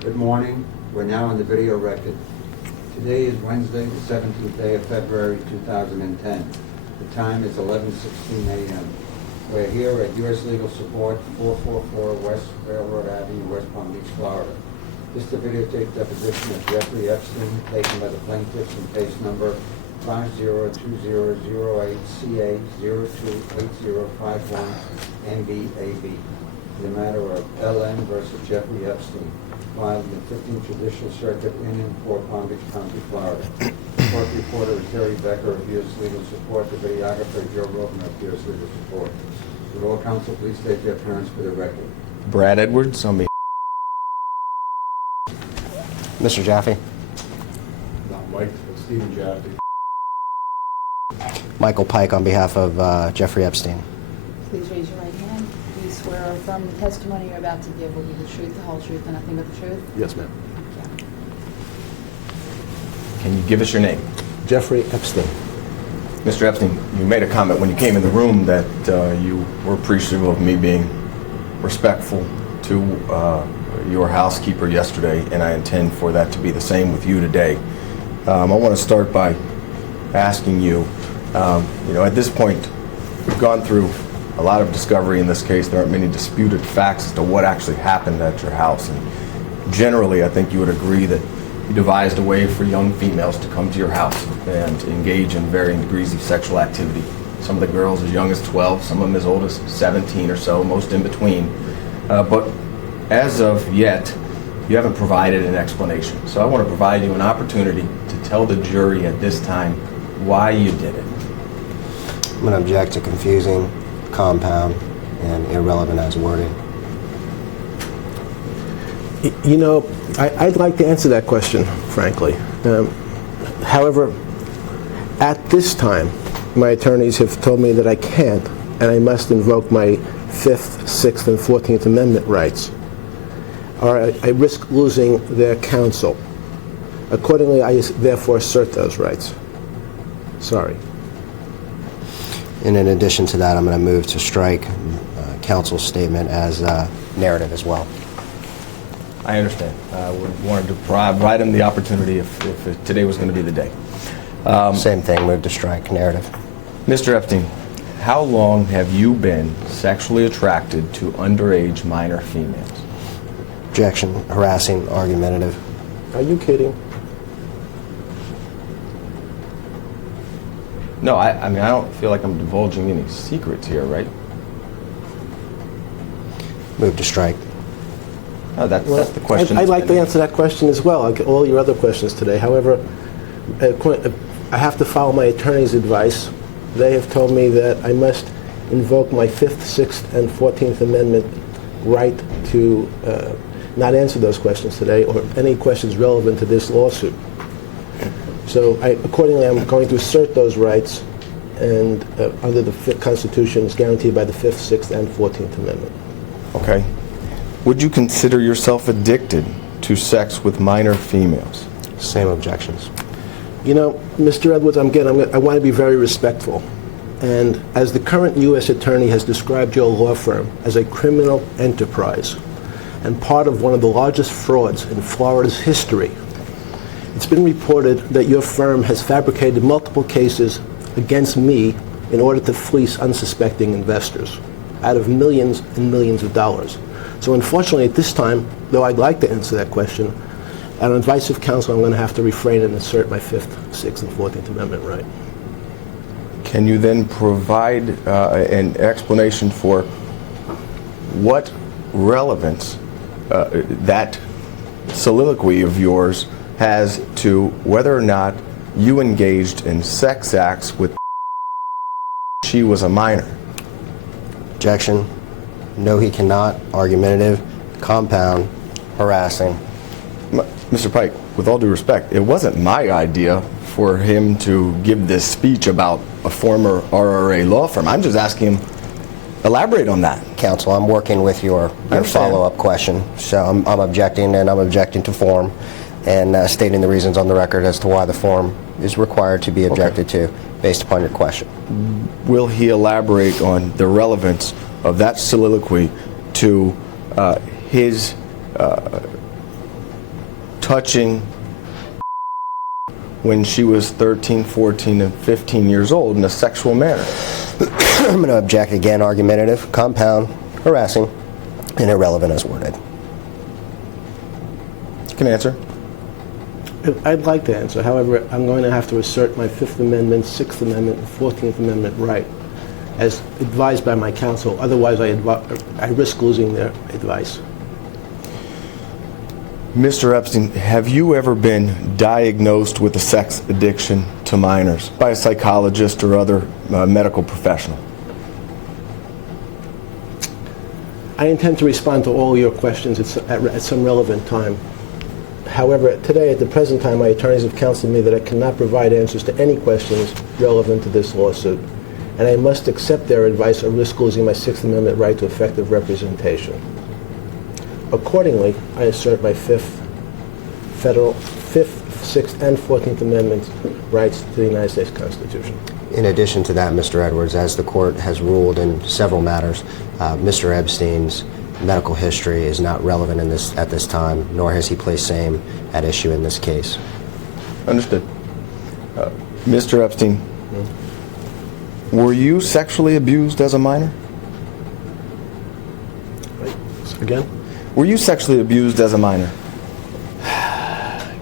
Good morning. We're now on the video record. Today is Wednesday, the 17th day of February 2010. The time is 11:16 a.m. We're here at U.S. Legal Support, 444 West Railroad Avenue, West Palm Beach, Florida. This is the videotaped deposition of Jeffrey Epstein, taken by the plaintiffs in case number 502008CA028051 NBAB. The matter of LN versus Jeffrey Epstein, filed in the 15th Judicial Circuit in 4 Palm Beach County, Florida. The court reporter is Terry Becker of U.S. Legal Support. The videographer Joe Rogan of U.S. Legal Support. Would all counsel please state their appearance for the record? Brad Edwards on behalf. Mr. Jaffe. Not Mike, but Stephen Jaffe. Michael Pike on behalf of Jeffrey Epstein. Please raise your right hand. Do you swear or affirm the testimony you're about to give will be the truth, the whole truth, and nothing but the truth? Yes, ma'am. Thank you. Can you give us your name? Jeffrey Epstein. Mr. Epstein, you made a comment when you came in the room that you were appreciative of me being respectful to your housekeeper yesterday, and I intend for that to be the same with you today. I want to start by asking you, at this point, we've gone through a lot of discovery in this case. There aren't many disputed facts as to what actually happened at your house. And generally, I think you would agree that you devised a way for young females to come to your house and engage in varying degrees of sexual activity. Some of the girls as young as 12, some of them as old as 17 or so, most in between. But as of yet, you haven't provided an explanation. So I want to provide you an opportunity to tell the jury at this time why you did it. I'm going to object to confusing, compound, and irrelevant as wording. I'd like to answer that question, frankly. However, at this time, my attorneys have told me that I can't, and I must invoke my 5th, 6th, and 14th Amendment rights, or I risk losing their counsel. Accordingly, I therefore assert those rights. Sorry. And in addition to that, I'm going to move to strike counsel's statement as narrative as well. I understand. We wanted to provide him the opportunity if today was going to be the day. Same thing, move to strike narrative. Mr. Epstein, how long have you been sexually attracted to underage minor females? Objection, harassing, argumentative. Are you kidding? No, I don't feel like I'm divulging any secrets here, right? Move to strike. No, that's the question. I'd like to answer that question as well. I'll get all your other questions today. However, I have to follow my attorney's advice. They have told me that I must invoke my 5th, 6th, and 14th Amendment right to not answer those questions today or any questions relevant to this lawsuit. So accordingly, I'm going to assert those rights, and under the Constitution is guaranteed by the 5th, 6th, and 14th Amendment. Okay. Would you consider yourself addicted to sex with minor females? Same objections. Mr. Edwards, I want to be very respectful. And as the current U.S. Attorney has described your law firm as a criminal enterprise and part of one of the largest frauds in Florida's history, it's been reported that your firm has fabricated multiple cases against me in order to fleece unsuspecting investors out of millions and millions of dollars. So unfortunately, at this time, though I'd like to answer that question, on advice of counsel, I'm going to have to refrain and assert my 5th, 6th, and 14th Amendment right. Can you then provide an explanation for what relevance that soliloquy of yours has to whether or not you engaged in sex acts with she was a minor? Objection. No, he cannot. Argumentative, compound, harassing. Mr. Pike, with all due respect, it wasn't my idea for him to give this speech about a former RRA law firm. I'm just asking him, elaborate on that. Counsel, I'm working with your follow-up question, so I'm objecting, and I'm objecting to form and stating the reasons on the record as to why the form is required to be objected to based upon your question. Will he elaborate on the relevance of that soliloquy to his touching when she was 13, 14, and 15 years old in a sexual manner? I'm going to object again. Argumentative, compound, harassing, and irrelevant as worded. You can answer. I'd like to answer. However, I'm going to have to assert my Fifth Amendment, Sixth Amendment, and 14th Amendment right as advised by my counsel. Otherwise, I risk losing their advice. Mr. Epstein, have you ever been diagnosed with a sex addiction to minors by a psychologist or other medical professional? I intend to respond to all your questions at some relevant time. However, today, at the present time, my attorneys have counseled me that I cannot provide answers to any questions relevant to this lawsuit, and I must accept their advice or risk losing my Sixth Amendment right to effective representation. Accordingly, I assert my Fifth, Sixth, and 14th Amendment rights to the United States Constitution. In addition to that, Mr. Edwards, as the court has ruled in several matters, Mr. Epstein's medical history is not relevant at this time, nor has he placed same at issue in this case. Understood. Mr. Epstein, were you sexually abused as a minor? Again? Were you sexually abused as a minor?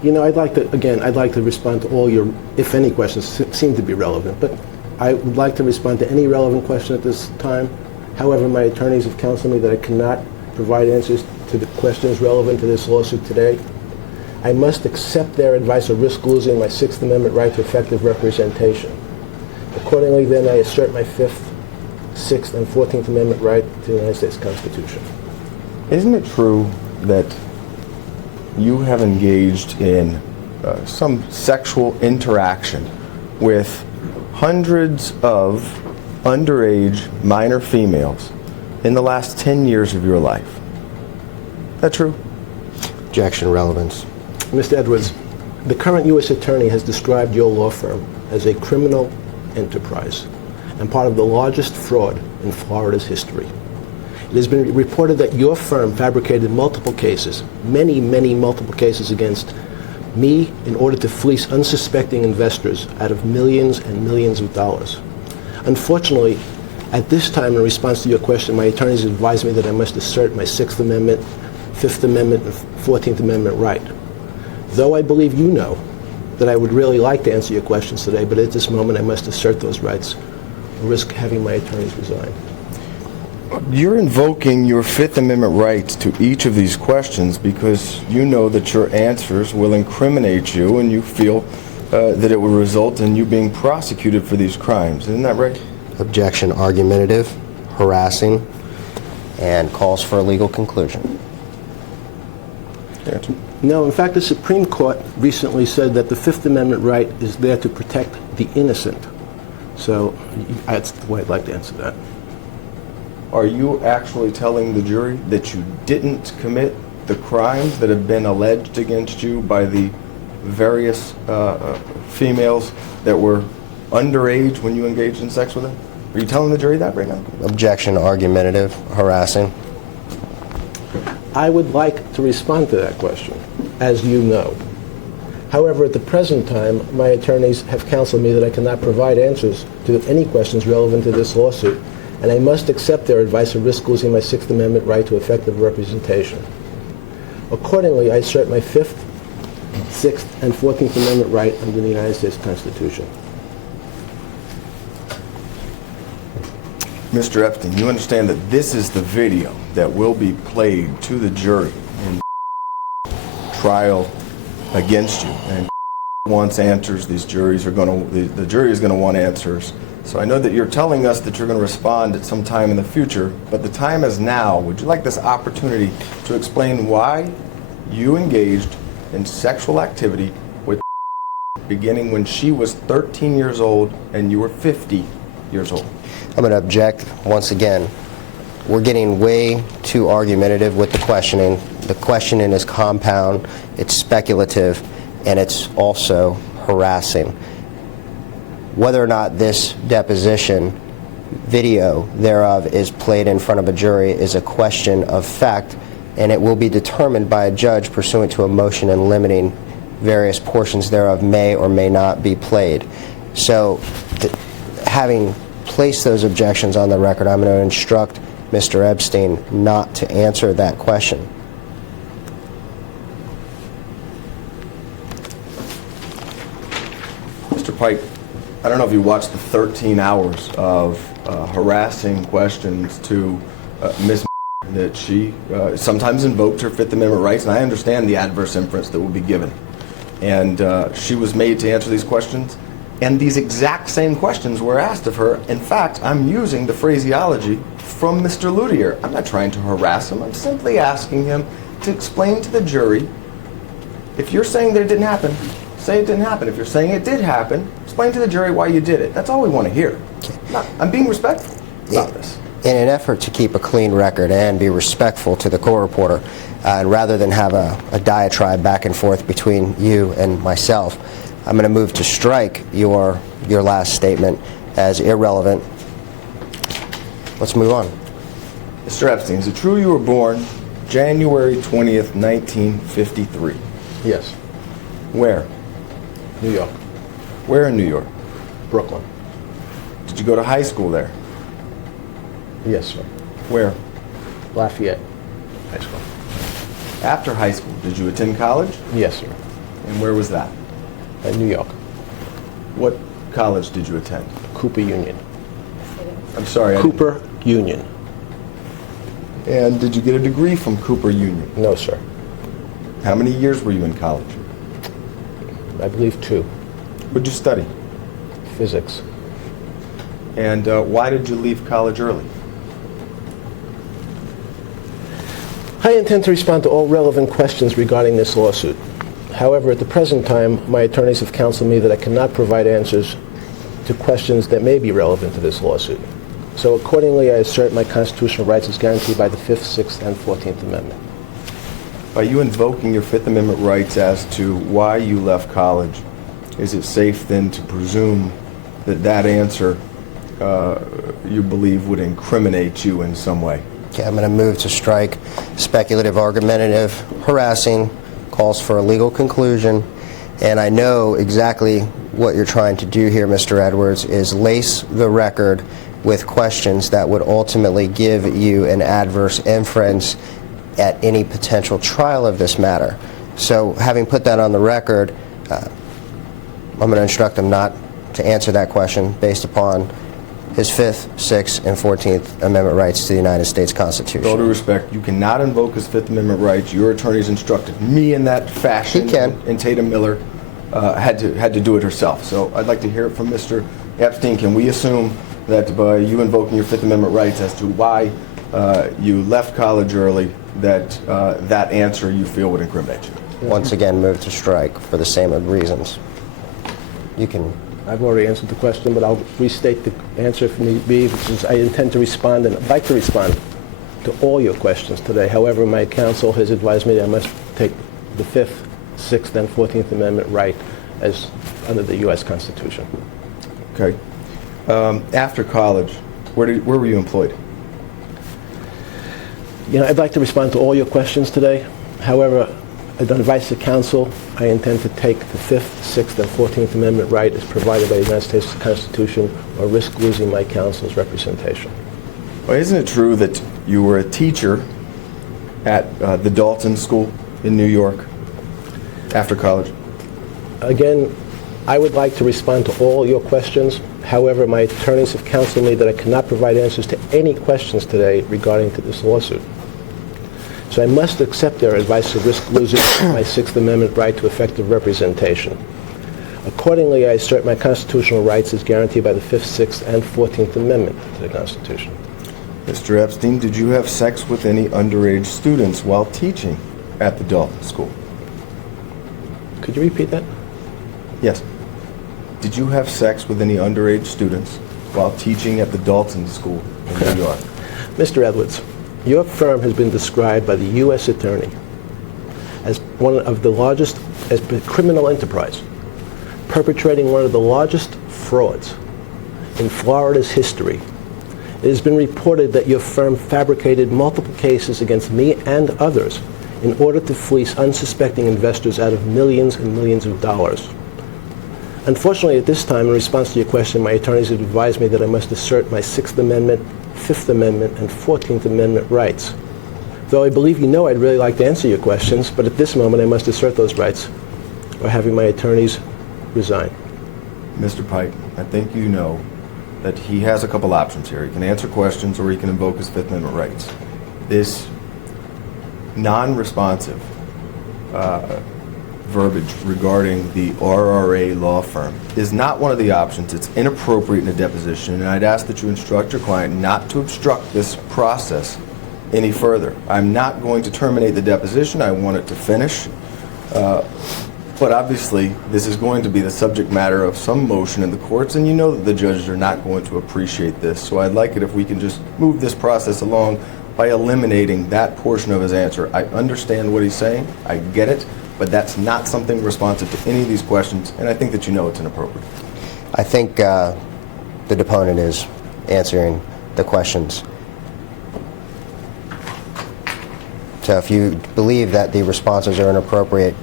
You know, I'd like to respond to all your, if any, questions seem to be relevant, but I would like to respond to any relevant question at this time. However, my attorneys have counseled me that I cannot provide answers to the questions relevant to this lawsuit today. I must accept their advice or risk losing my Sixth Amendment right to effective representation. Accordingly, then, I assert my Fifth, Sixth, and 14th Amendment right to the United States Constitution. Isn't it true that you have engaged in some sexual interaction with hundreds of underage minor females in the last 10 years of your life? Is that true? Objection, relevance. Mr. Edwards, the current U.S. Attorney has described your law firm as a criminal enterprise and part of the largest fraud in Florida's history. It has been reported that your firm fabricated multiple cases, many multiple cases against me in order to fleece unsuspecting investors out of millions and millions of dollars. Unfortunately, at this time, in response to your question, my attorneys advised me that I must assert my Sixth Amendment, Fifth Amendment, and 14th Amendment right. Though I believe you know that I would really like to answer your questions today, but at this moment I must assert those rights or risk having my attorneys resign. You're invoking your Fifth Amendment rights to each of these questions because you know that your answers will incriminate you and you feel that it will result in you being prosecuted for these crimes. Isn't that right? Objection, argumentative, harassing, and calls for a legal conclusion. Answer. No, in fact, the Supreme Court recently said that the Fifth Amendment right is there to protect the innocent. So that's the way I'd like to answer that. Are you actually telling the jury that you didn't commit the crimes that have been alleged against you by the various females that were underage when you engaged in sex with them? Are you telling the jury that right now? Objection, argumentative, harassing. I would like to respond to that question, as you know. However, at the present time, my attorneys have counseled me that I cannot provide answers to any questions relevant to this lawsuit, and I must accept their advice or risk losing my Sixth Amendment right to effective representation. Accordingly, I assert my Fifth, Sixth, and 14th Amendment right under the United States Constitution. Mr. Epstein, you understand that this is the video that will be played to the jury in trial against you, and wants answers. These juries are going to, the jury is going to want answers. So I know that you're telling us that you're going to respond at some time in the future, but the time is now. Would you like this opportunity to explain why you engaged in sexual activity with beginning when she was 13 years old and you were 50 years old? I'm going to object once again. We're getting way too argumentative with the questioning. The questioning is compound, it's speculative, and it's also harassing. Whether or not this deposition video thereof is played in front of a jury is a question of fact and it will be determined by a judge pursuant to a motion in limiting various portions thereof may or may not be played. So, having placed those objections on the record, I'm going to instruct Mr. Epstein not to answer that question. Mr. Pike, I don't know if you watched the 13 hours of harassing questions to Ms. that she sometimes invoked her Fifth Amendment rights, and I understand the adverse inference that will be given. And she was made to answer these questions, and these exact same questions were asked of her. In fact, I'm using the phraseology from Mr. Ludier. I'm not trying to harass him. I'm simply asking him to explain to the jury, if you're saying that it didn't happen, say it didn't happen. If you're saying it did happen, explain to the jury why you did it. That's all we want to hear. I'm being respectful about this. In an effort to keep a clean record and be respectful to the court reporter, and rather than have a diatribe back and forth between you and myself, I'm going to move to strike your last statement as irrelevant. Let's move on. Mr. Epstein, is it true you were born January 20th, 1953? Yes. Where? New York. Where in New York? Brooklyn. Did you go to high school there? Yes, sir. Where? Lafayette High School. After high school, did you attend college? Yes, sir. And where was that? New York. What college did you attend? Cooper Union. I'm sorry. Cooper Union. And did you get a degree from Cooper Union? No, sir. How many years were you in college? I believe 2. What did you study? Physics. And why did you leave college early? I intend to respond to all relevant questions regarding this lawsuit. However, at the present time, my attorneys have counseled me that I cannot provide answers to questions that may be relevant to this lawsuit. So accordingly, I assert my constitutional rights as guaranteed by the 5th, 6th, and 14th Amendment. By you invoking your Fifth Amendment rights as to why you left college, is it safe then to presume that that answer you believe would incriminate you in some way? Okay, I'm going to move to strike speculative, argumentative, harassing, calls for a legal conclusion, and I know exactly what you're trying to do here, Mr. Edwards, is lace the record with questions that would ultimately give you an adverse inference at any potential trial of this matter. So having put that on the record, I'm going to instruct him not to answer that question based upon his 5th, 6th, and 14th Amendment rights to the United States Constitution. With all due respect, you cannot invoke his Fifth Amendment rights. Your attorneys instructed me in that fashion. He can. And Tatum Miller had to do it herself. So I'd like to hear it from Mr. Epstein. Can we assume that by you invoking your Fifth Amendment rights as to why you left college early, that that answer you feel would incriminate you? Once again, move to strike for the same reasons. You can. I've already answered the question, but I'll restate the answer if need be, since I intend to respond, and I'd like to respond to all your questions today. However, my counsel has advised me that I must take the 5th, 6th, and 14th Amendment right as under the U.S. Constitution. Okay. After college, where were you employed? You know, I'd like to respond to all your questions today. However, as advice to counsel, I intend to take the 5th, 6th, and 14th Amendment right as provided by the United States Constitution or risk losing my counsel's representation. Well, isn't it true that you were a teacher at the Dalton School in New York after college? Again, I would like to respond to all your questions. However, my attorneys have counseled me that I cannot provide answers to any questions today regarding to this lawsuit. So I must accept their advice to risk losing my 6th Amendment right to effective representation. Accordingly, I assert my constitutional rights as guaranteed by the 5th, 6th, and 14th Amendment to the Constitution. Mr. Epstein, did you have sex with any underage students while teaching at the Dalton School? Could you repeat that? Yes. Did you have sex with any underage students while teaching at the Dalton School in New York? Mr. Edwards, your firm has been described by the U.S. Attorney as one of the largest, as a criminal enterprise, perpetrating one of the largest frauds in Florida's history, It has been reported that your firm fabricated multiple cases against me and others in order to fleece unsuspecting investors out of millions and millions of dollars. Unfortunately, at this time, in response to your question, my attorneys have advised me that I must assert my Sixth Amendment, Fifth Amendment, and 14th Amendment rights. Though I believe you know I'd really like to answer your questions, but at this moment I must assert those rights or having my attorneys resign. Mr. Pike, I think you know that he has a couple options here. He can answer questions or he can invoke his Fifth Amendment rights. This non-responsive verbiage regarding the RRA law firm is not one of the options. It's inappropriate in a deposition, and I'd ask that you instruct your client not to obstruct this process any further. I'm not going to terminate the deposition. I want it to finish. But obviously, this is going to be the subject matter of some motion in the courts, and you know that the judges are not going to appreciate this. So I'd like it if we can just move this process along by eliminating that portion of his answer. I understand what he's saying. I get it. But that's not something responsive to any of these questions, and I think that you know it's inappropriate. I think the deponent is answering the questions. So if you believe that the responses are inappropriate,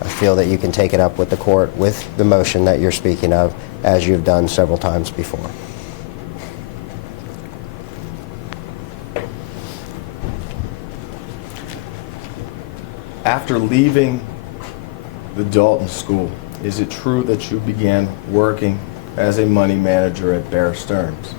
I feel that you can take it up with the court with the motion that you're speaking of, as you've done several times before. After leaving the Dalton School, is it true that you began working as a money manager at Bear Stearns?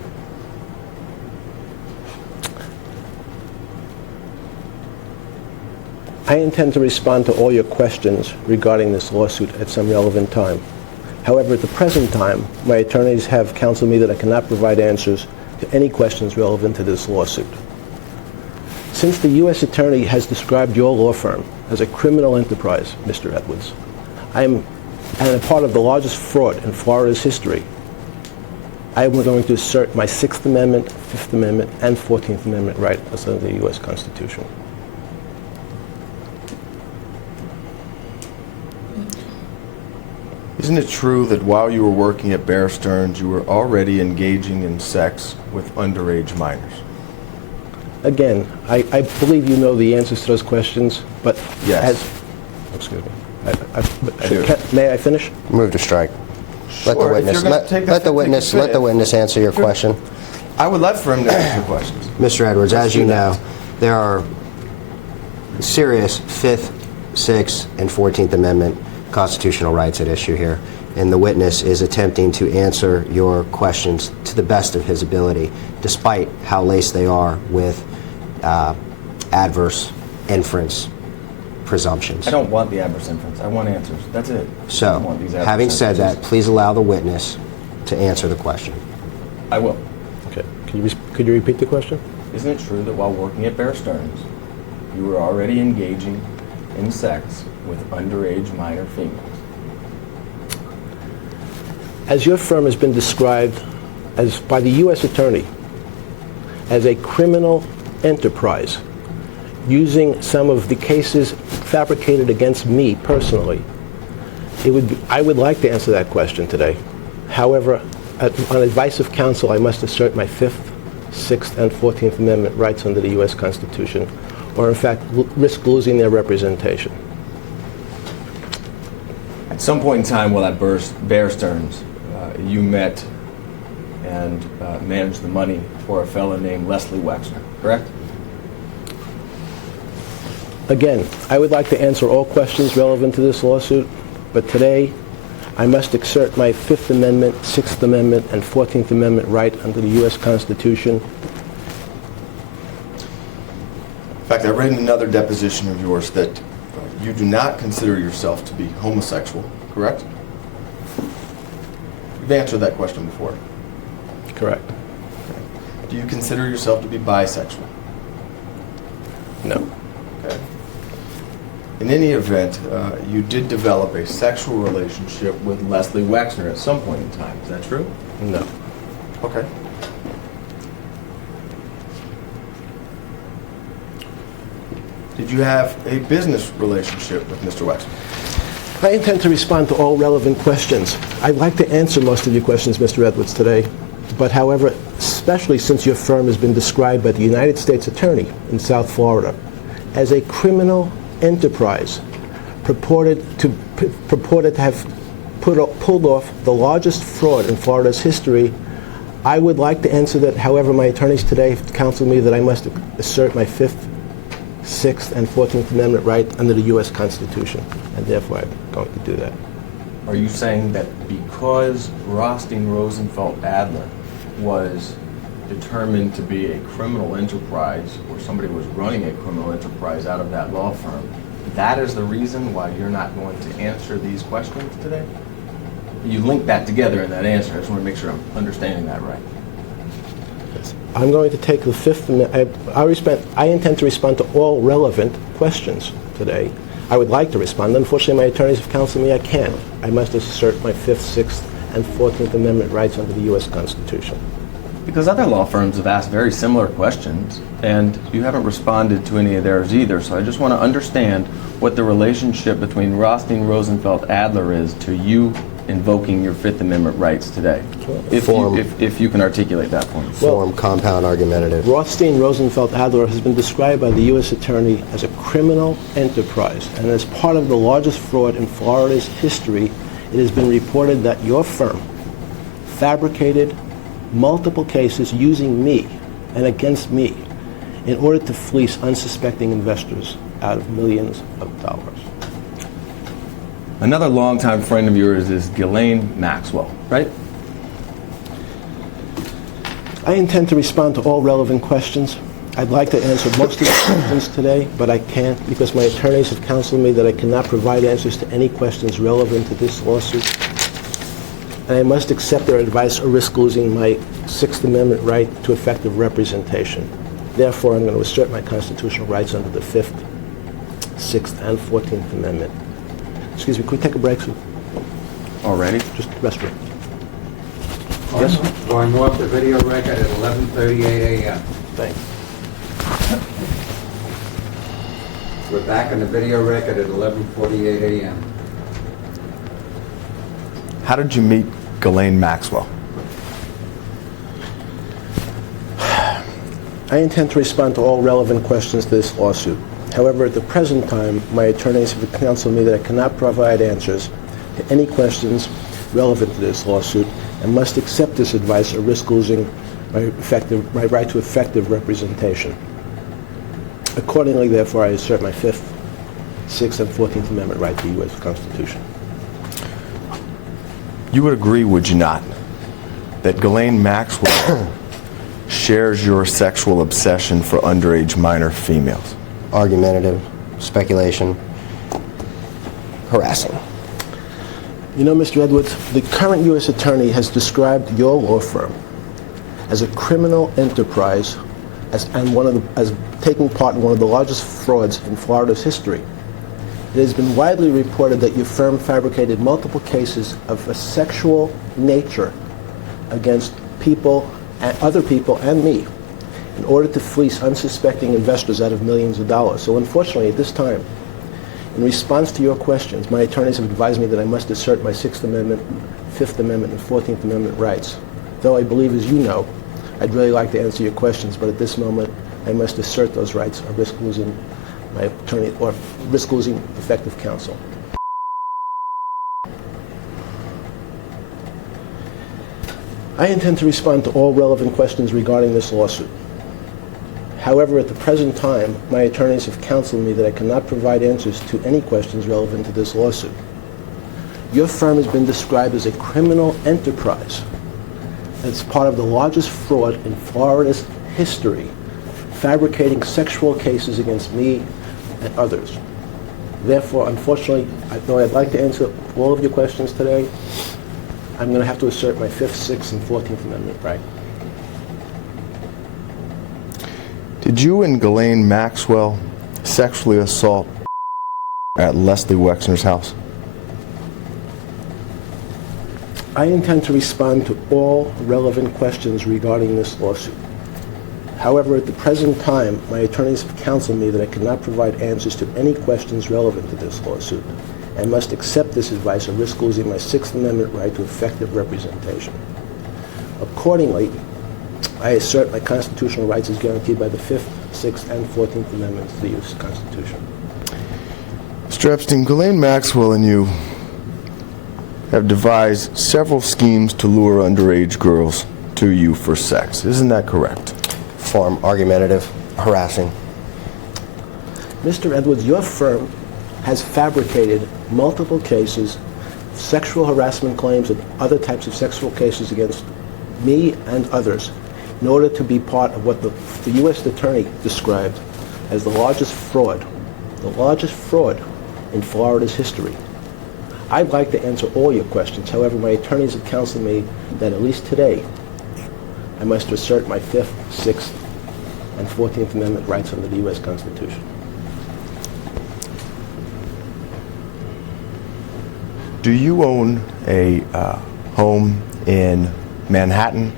I intend to respond to all your questions regarding this lawsuit at some relevant time. However, at the present time, my attorneys have counseled me that I cannot provide answers to any questions relevant to this lawsuit. Since the U.S. Attorney has described your law firm as a criminal enterprise, Mr. Edwards, I am a part of the largest fraud in Florida's history. I am going to assert my Sixth Amendment, Fifth Amendment, and 14th Amendment right under the U.S. Constitution. Isn't it true that while you were working at Bear Stearns, you were already engaging in sex with underage minors? Again, I believe you know the answers to those questions, but Yes. excuse me. I do. May I finish? Move to strike. Let the Sure, if witness you're gonna take let the fifth- witness answer your question. I would love for him to answer your questions. Mr. Edwards, Let's as you do that. know, there are serious Fifth, Sixth, and 14th Amendment constitutional rights at issue here, and the witness is attempting to answer your questions to the best of his ability, despite how laced they are with adverse inference presumptions. I don't want the adverse inference. I want answers. That's it. I don't So, want these adverse having said that, inferences. please allow the witness to answer the question. I will. Okay. Could you repeat the question? Isn't it true that while working at Bear Stearns, you were already engaging in sex with underage minor females? As your firm has been described as by the U.S. Attorney as a criminal enterprise, using some of the cases fabricated against me personally, I would like to answer that question today. However, on advice of counsel, I must assert my Fifth, Sixth, and 14th Amendment rights under the U.S. Constitution, or in fact risk losing their representation. At some point in time while at Bear Stearns, you met and managed the money for a fellow named Leslie Wexner, correct? Again, I would like to answer all questions relevant to this lawsuit, but today I must exert my Fifth Amendment, Sixth Amendment, and 14th Amendment right under the U.S. Constitution. In fact, I read in another deposition of yours that you do not consider yourself to be homosexual, correct? You've answered that question before. Correct. Do you consider yourself to be bisexual? No. Okay. In any event, you did develop a sexual relationship with Leslie Wexner at some point in time. Is that true? No. Okay. Did you have a business relationship with Mr. Wexner? I intend to respond to all relevant questions. I'd like to answer most of your questions, Mr. Edwards, today, But however, especially since your firm has been described by the United States Attorney in South Florida as a criminal enterprise purported to have pulled off the largest fraud in Florida's history, I would like to answer that. However, my attorneys today have counseled me that I must assert my 5th, 6th, and 14th Amendment right under the U.S. Constitution, and therefore I'm going to do that. Are you saying that because Rothstein Rosenfeld Adler was determined to be a criminal enterprise, or somebody was running a criminal enterprise out of that law firm, that is the reason why you're not going to answer these questions today? You link that together in that answer. I just want to make sure I'm understanding that right. I'm going to take the 5th Amendment. I intend to respond to all relevant questions today. I would like to respond. Unfortunately, my attorneys have counseled me I can't. I must assert my 5th, 6th, and 14th Amendment rights under the U.S. Constitution. Because other law firms have asked very similar questions, and you haven't responded to any of theirs either. So I just want to understand what the relationship between Rothstein Rosenfeld Adler is to you invoking your 5th Amendment rights today, if you can articulate that point. Form, compound, argumentative. Rothstein Rosenfeld Adler has been described by the U.S. Attorney as a criminal enterprise, and as part of the largest fraud in Florida's history, it has been reported that your firm fabricated multiple cases using me and against me in order to fleece unsuspecting investors out of millions of dollars. Another longtime friend of yours is Ghislaine Maxwell, right? I intend to respond to all relevant questions. I'd like to answer most of the questions today, but I can't because my attorneys have counseled me that I cannot provide answers to any questions relevant to this lawsuit. And I must accept their advice or risk losing my 6th Amendment right to effective representation. Therefore, I'm going to assert my constitutional rights under the 5th, 6th, and 14th Amendment. Excuse me, could we take a break, sir? Already? Just restroom. Yes? Going off the video record at 11:38 a.m. Thanks. We're back on the video record at 11:48 a.m. How did you meet Ghislaine Maxwell? I intend to respond to all relevant questions to this lawsuit. However, at the present time, my attorneys have counseled me that I cannot provide answers to any questions relevant to this lawsuit and must accept this advice or risk losing my right to effective representation. Accordingly, therefore, I assert my 5th, 6th, and 14th Amendment right to the U.S. Constitution. You would agree, would you not, that Ghislaine Maxwell shares your sexual obsession for underage minor females? Argumentative, speculation, harassing. You know, Mr. Edwards, the current U.S. Attorney has described your law firm as a criminal enterprise as taking part in one of the largest frauds in Florida's history. It has been widely reported that your firm fabricated multiple cases of a sexual nature against people, other people, and me, in order to fleece unsuspecting investors out of millions of dollars. So unfortunately, at this time, in response to your questions, my attorneys have advised me that I must assert my 6th Amendment, 5th Amendment, and 14th Amendment rights. Though I believe, as you know, I'd really like to answer your questions, but at this moment, I must assert those rights or risk losing my attorney or risk losing effective counsel. I intend to respond to all relevant questions regarding this lawsuit. However, at the present time, my attorneys have counseled me that I cannot provide answers to any questions relevant to this lawsuit. Your firm has been described as a criminal enterprise. It's part of the largest fraud in Florida's history, fabricating sexual cases against me and others. Therefore, unfortunately, though I'd like to answer all of your questions today, I'm going to have to assert my 5th, 6th, and 14th Amendment right. Did you and Ghislaine Maxwell sexually assault at Leslie Wexner's house? I intend to respond to all relevant questions regarding this lawsuit. However, at the present time, my attorneys have counseled me that I cannot provide answers to any questions relevant to this lawsuit and must accept this advice or risk losing my 6th Amendment right to effective representation. Accordingly, I assert my constitutional rights as guaranteed by the 5th, 6th, and 14th Amendments to the U.S. Constitution. Mr. Epstein, Ghislaine Maxwell and you have devised several schemes to lure underage girls to you for sex. Isn't that correct? Form, argumentative, harassing. Mr. Edwards, your firm has fabricated multiple cases, sexual harassment claims and other types of sexual cases against me and others in order to be part of what the U.S. Attorney described as the largest fraud in Florida's history. I'd like to answer all your questions. However, my attorneys have counseled me that at least today I must assert my 5th, 6th, and 14th Amendment rights under the U.S. Constitution. Do you own a home in Manhattan?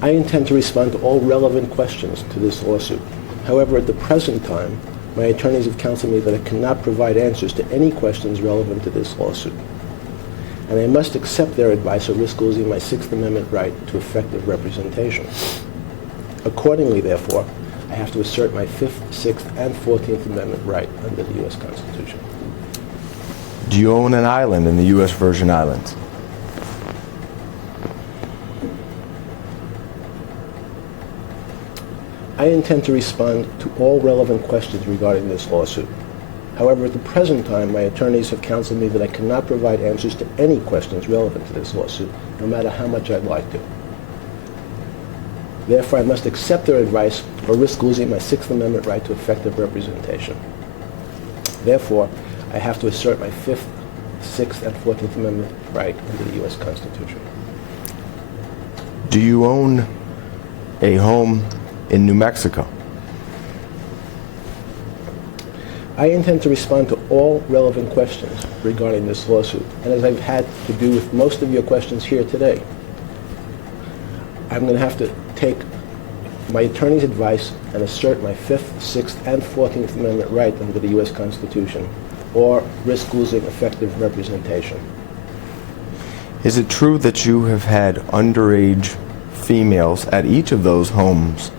I intend to respond to all relevant questions to this lawsuit. However, at the present time, my attorneys have counseled me that I cannot provide answers to any questions relevant to this lawsuit. And I must accept their advice or risk losing my 6th Amendment right to effective representation. Accordingly, therefore, I have to assert my 5th, 6th, and 14th Amendment right under the U.S. Constitution. Do you own an island in the U.S. Virgin Islands? I intend to respond to all relevant questions regarding this lawsuit. However, at the present time, my attorneys have counseled me that I cannot provide answers to any questions relevant to this lawsuit, no matter how much I'd like to. Therefore, I must accept their advice or risk losing my 6th Amendment right to effective representation. Therefore, I have to assert my 5th, 6th, and 14th Amendment right under the U.S. Constitution. Do you own a home in New Mexico? I intend to respond to all relevant questions regarding this lawsuit, and as I've had to do with most of your questions here today, I'm going to have to take my attorney's advice and assert my 5th, 6th, and 14th Amendment right under the U.S. Constitution, or risk losing effective representation. Is it true that you have had underage females at each of those homes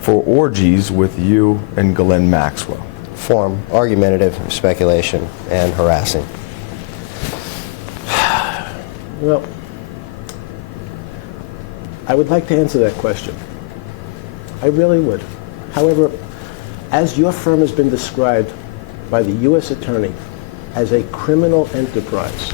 for orgies with you and Ghislaine Maxwell? Form, argumentative, speculation, and harassing. Well, I would like to answer that question. I really would. However, as your firm has been described by the U.S. Attorney as a criminal enterprise,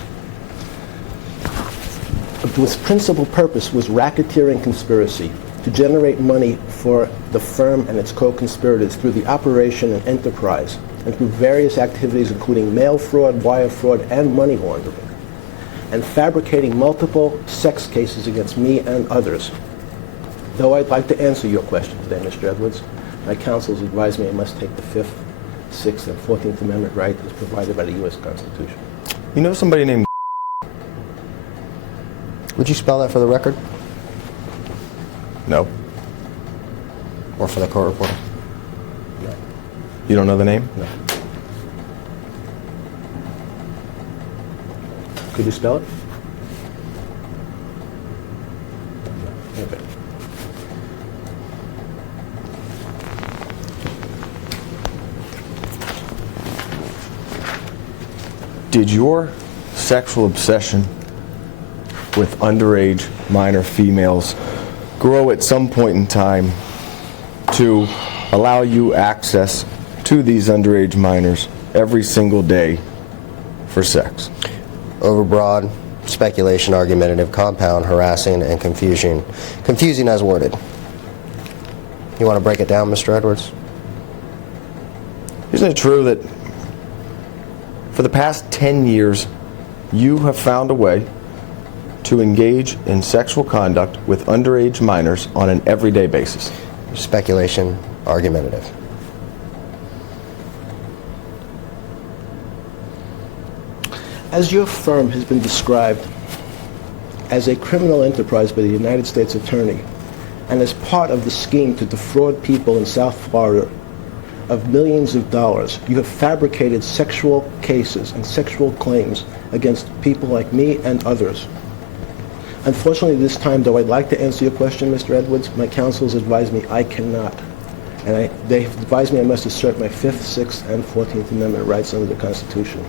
whose principal purpose was racketeering conspiracy to generate money for the firm and its co-conspirators through the operation and enterprise and through various activities including mail fraud, wire fraud, and money laundering, and fabricating multiple sex cases against me and others. Though I'd like to answer your question today, Mr. Edwards, my counsel has advised me I must take the 5th, 6th, and 14th Amendment right as provided by the U.S. Constitution. You know somebody named... Would you spell that for the record No. or for the court reporter? No. You don't know the name? No. Could you spell it? No. Okay. Did your sexual obsession with underage minor females grow at some point in time to allow you access to these underage minors every single day for sex? Overbroad, speculation, argumentative, compound, harassing, and confusing. Confusing as worded. You want to break it down, Mr. Edwards? Isn't it true that for the past 10 years, you have found a way to engage in sexual conduct with underage minors on an everyday basis? Speculation, argumentative. As your firm has been described as a criminal enterprise by the United States Attorney and as part of the scheme to defraud people in South Florida of millions of dollars, you have fabricated sexual cases and sexual claims against people like me and others. Unfortunately, this time, though I'd like to answer your question, Mr. Edwards, my counsel has advised me I cannot. And they've advised me I must assert my 5th, 6th, and 14th Amendment rights under the Constitution.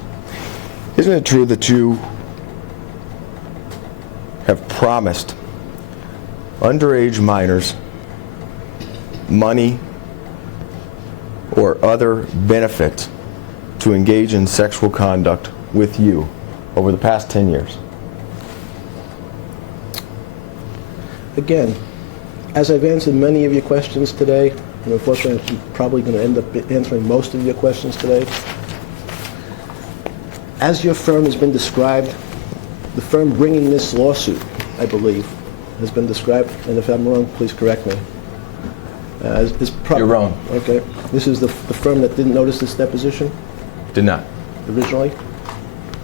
Isn't it true that you have promised underage minors money or other benefits to engage in sexual conduct with you over the past 10 years? Again, as I've answered many of your questions today, and unfortunately I'm probably going to end up answering most of your questions today, as your firm has been described, the firm bringing this lawsuit, I believe, has been described, and if I'm wrong, please correct me. You're wrong. Okay. This is the firm that didn't notice this deposition Did not. originally?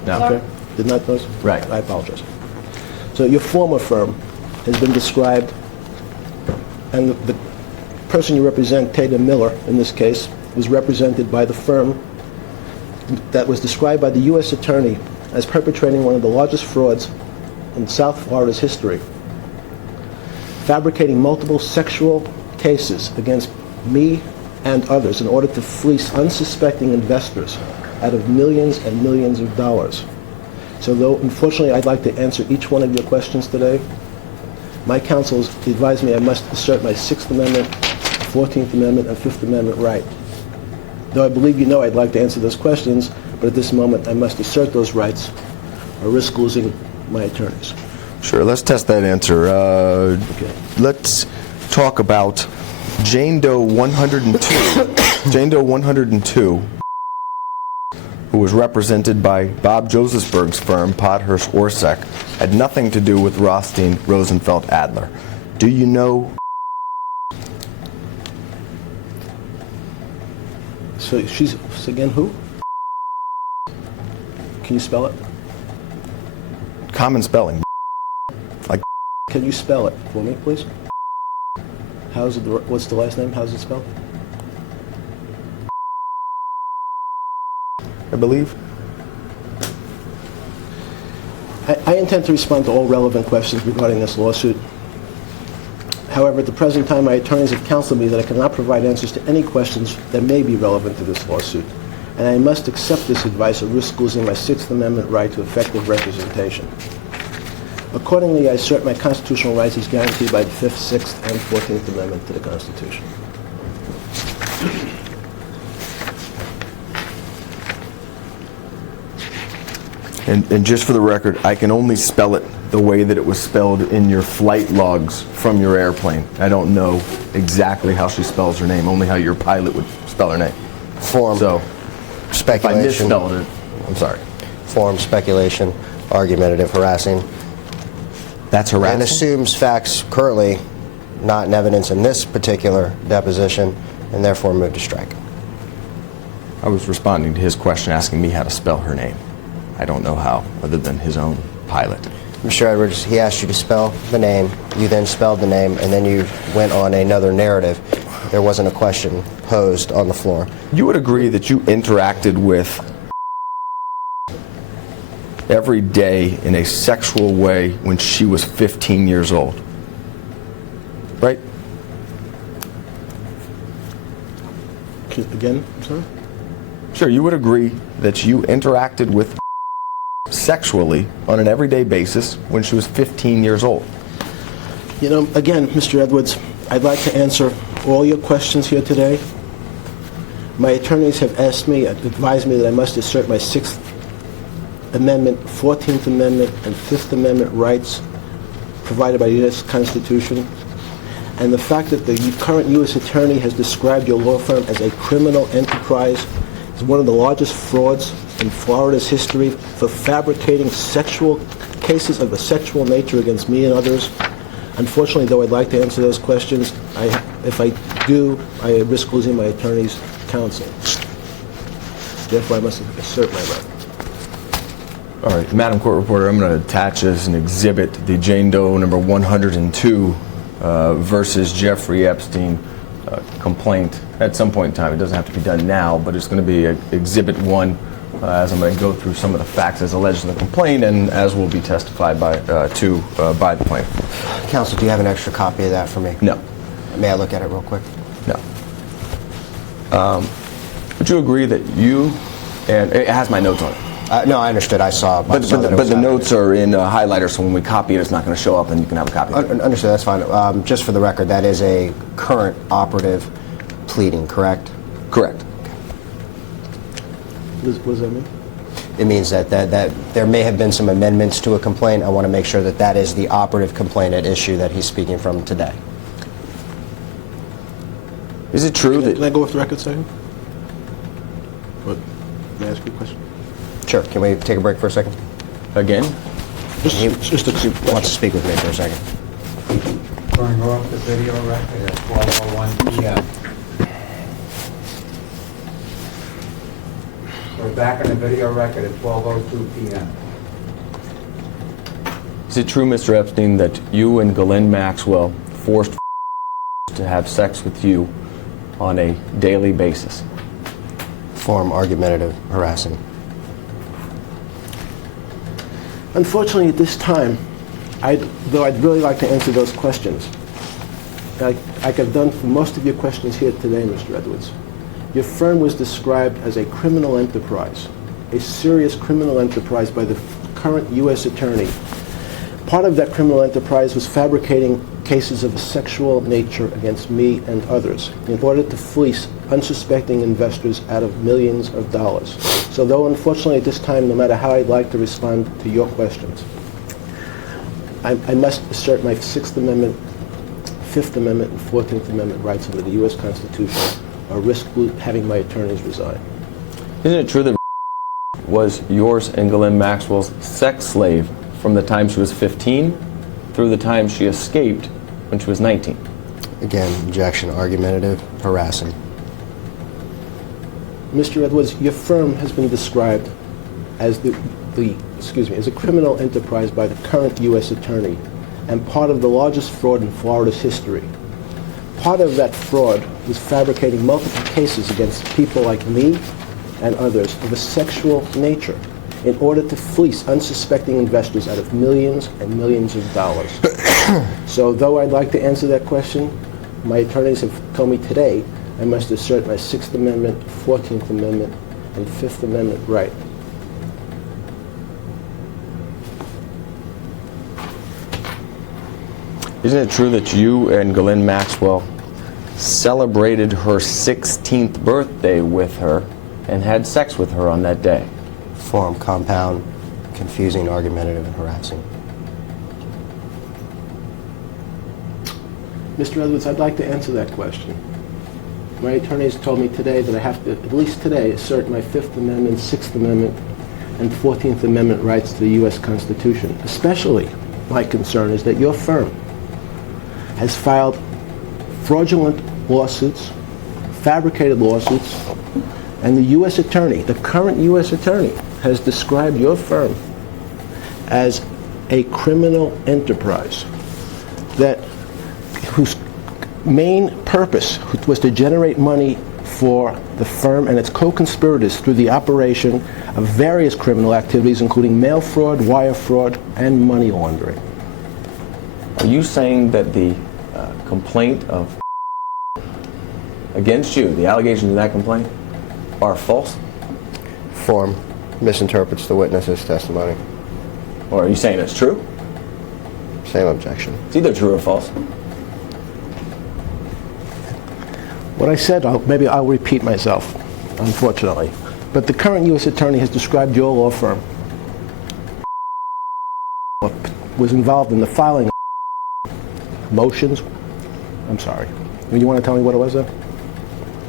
No. Okay. Did not notice? Right. I apologize. So your former firm has been described, and the person you represent, Tatum Miller, in this case, was represented by the firm that was described by the U.S. Attorney as perpetrating one of the largest frauds in South Florida's history, fabricating multiple sexual cases against me and others in order to fleece unsuspecting investors out of millions and millions of dollars. So though, unfortunately, I'd like to answer each one of your questions today, my counsel has advised me I must assert my 6th Amendment, 14th Amendment, and 5th Amendment right. Though I believe you know I'd like to answer those questions, but at this moment I must assert those rights or risk losing my attorneys. Sure, let's test that answer. Okay. Let's talk about Jane Doe 102. Jane Doe 102, who was represented by Bob Josephsberg's firm, Podhurst Orsak, had nothing to do with Rothstein, Rosenfeld, Adler. Do you know? So she's, again, who? Can you spell it? Common spelling. Like. Can you spell it for me, please? How's it? What's the last name? How's it spelled? I believe. I intend to respond to all relevant questions regarding this lawsuit. However, at the present time, my attorneys have counseled me that I cannot provide answers to any questions that may be relevant to this lawsuit, and I must accept this advice or risk losing my 6th Amendment right to effective representation. Accordingly, I assert my constitutional rights as guaranteed by the 5th, 6th, and 14th Amendment to the Constitution. And just for the record, I can only spell it the way that it was spelled in your flight logs from your airplane. I don't know exactly how she spells her name, only how your pilot would spell her name. Form, So, if I speculation. misspelled it, I'm sorry. Form, speculation, argumentative, harassing, That's and harassing? assumes facts currently not in evidence in this particular deposition, and therefore move to strike. I was responding to his question asking me how to spell her name. I don't know how, other than his own pilot. Mr. Edwards, he asked you to spell the name, you then spelled the name, and then you went on another narrative. There wasn't a question posed on the floor. You would agree that you interacted with every day in a sexual way when she was 15 years old, right? Again, I'm sorry? Sure, you would agree that you interacted with sexually on an everyday basis when she was 15 years old. You know, again, Mr. Edwards, I'd like to answer all your questions here today. My attorneys have asked me, advised me that I must assert my 6th Amendment, 14th Amendment, and 5th Amendment rights provided by the U.S. Constitution. And the fact that the current U.S. Attorney has described your law firm as a criminal enterprise is one of the largest frauds in Florida's history for fabricating sexual cases of a sexual nature against me and others. Unfortunately, though I'd like to answer those questions, if I do, I risk losing my attorney's counsel. Therefore, I must assert my right. All right, Madam Court Reporter, I'm going to attach as an exhibit the Jane Doe number 102 versus Jeffrey Epstein complaint at some point in time. It doesn't have to be done now, but it's going to be Exhibit 1 as I'm going to go through some of the facts as alleged in the complaint and as will be testified by the plaintiff. Counsel, do you have an extra copy of that for me? No. May I look at it real quick? No. Would you agree that you, and it has my notes on it, No, I understood. I saw but that it was the highlighted. notes are in highlighter, so when we copy it, it's not going to show up and you can have a copy of it. Understood, that's fine. Just for the record, that is a current operative pleading, correct? Correct. What does that mean? It means that there may have been some amendments to a complaint. I want to make sure that that is the operative complaint at issue that he's speaking from today. Is it true Can I Uh, go off the record a second? What? May I ask you a question? Sure. Can we take a break for a second? again? He Just a wants to speak with me for a second. Going off the video record at 12:01 p.m. We're back on the video record at 12:02 p.m. Is it true, Mr. Epstein, that you and Ghislaine Maxwell forced to have sex with you on a daily basis? Form argumentative, harassing. Unfortunately, at this time, though I'd really like to answer those questions, like I've done for most of your questions here today, Mr. Edwards, your firm was described as a criminal enterprise, a serious criminal enterprise by the current U.S. attorney. Part of that criminal enterprise was fabricating cases of a sexual nature against me and others in order to fleece unsuspecting investors out of millions of dollars. So though unfortunately at this time, no matter how I'd like to respond to your questions, I must assert my Sixth Amendment, Fifth Amendment, and 14th Amendment rights under the U.S. Constitution or risk having my attorneys resign. Isn't it true that was yours and Ghislaine Maxwell's sex slave from the time she was 15 through the time she escaped when she was 19? Again, objection, argumentative, harassing. Mr. Edwards, your firm has been described as as a criminal enterprise by the current U.S. attorney and part of the largest fraud in Florida's history. Part of that fraud was fabricating multiple cases against people like me and others of a sexual nature in order to fleece unsuspecting investors out of millions and millions of dollars. So though I'd like to answer that question, my attorneys have told me today I must assert my Sixth Amendment, 14th Amendment, and Fifth Amendment right. Isn't it true that you and Ghislaine Maxwell celebrated her 16th birthday with her and had sex with her on that day? Form, compound, confusing, argumentative, and harassing. Mr. Edwards, I'd like to answer that question. My attorneys told me today that I have to, at least today, assert my Fifth Amendment, Sixth Amendment, and 14th Amendment rights to the U.S. Constitution. Especially, my concern is that your firm has filed fraudulent lawsuits, fabricated lawsuits, and the U.S. attorney, the current U.S. attorney, has described your firm as a criminal enterprise whose main purpose was to generate money for the firm and its co-conspirators through the operation of various criminal activities, including mail fraud, wire fraud, and money laundering. Are you saying that the complaint of against you, the allegations in that complaint, are false? Form, misinterprets the witness's testimony. Or are you saying it's true? Same objection. It's either true or false. What I said, maybe I'll repeat myself, unfortunately. But the current U.S. attorney has described your law firm was involved in the filing of motions. I'm sorry. You want to tell me what it was then?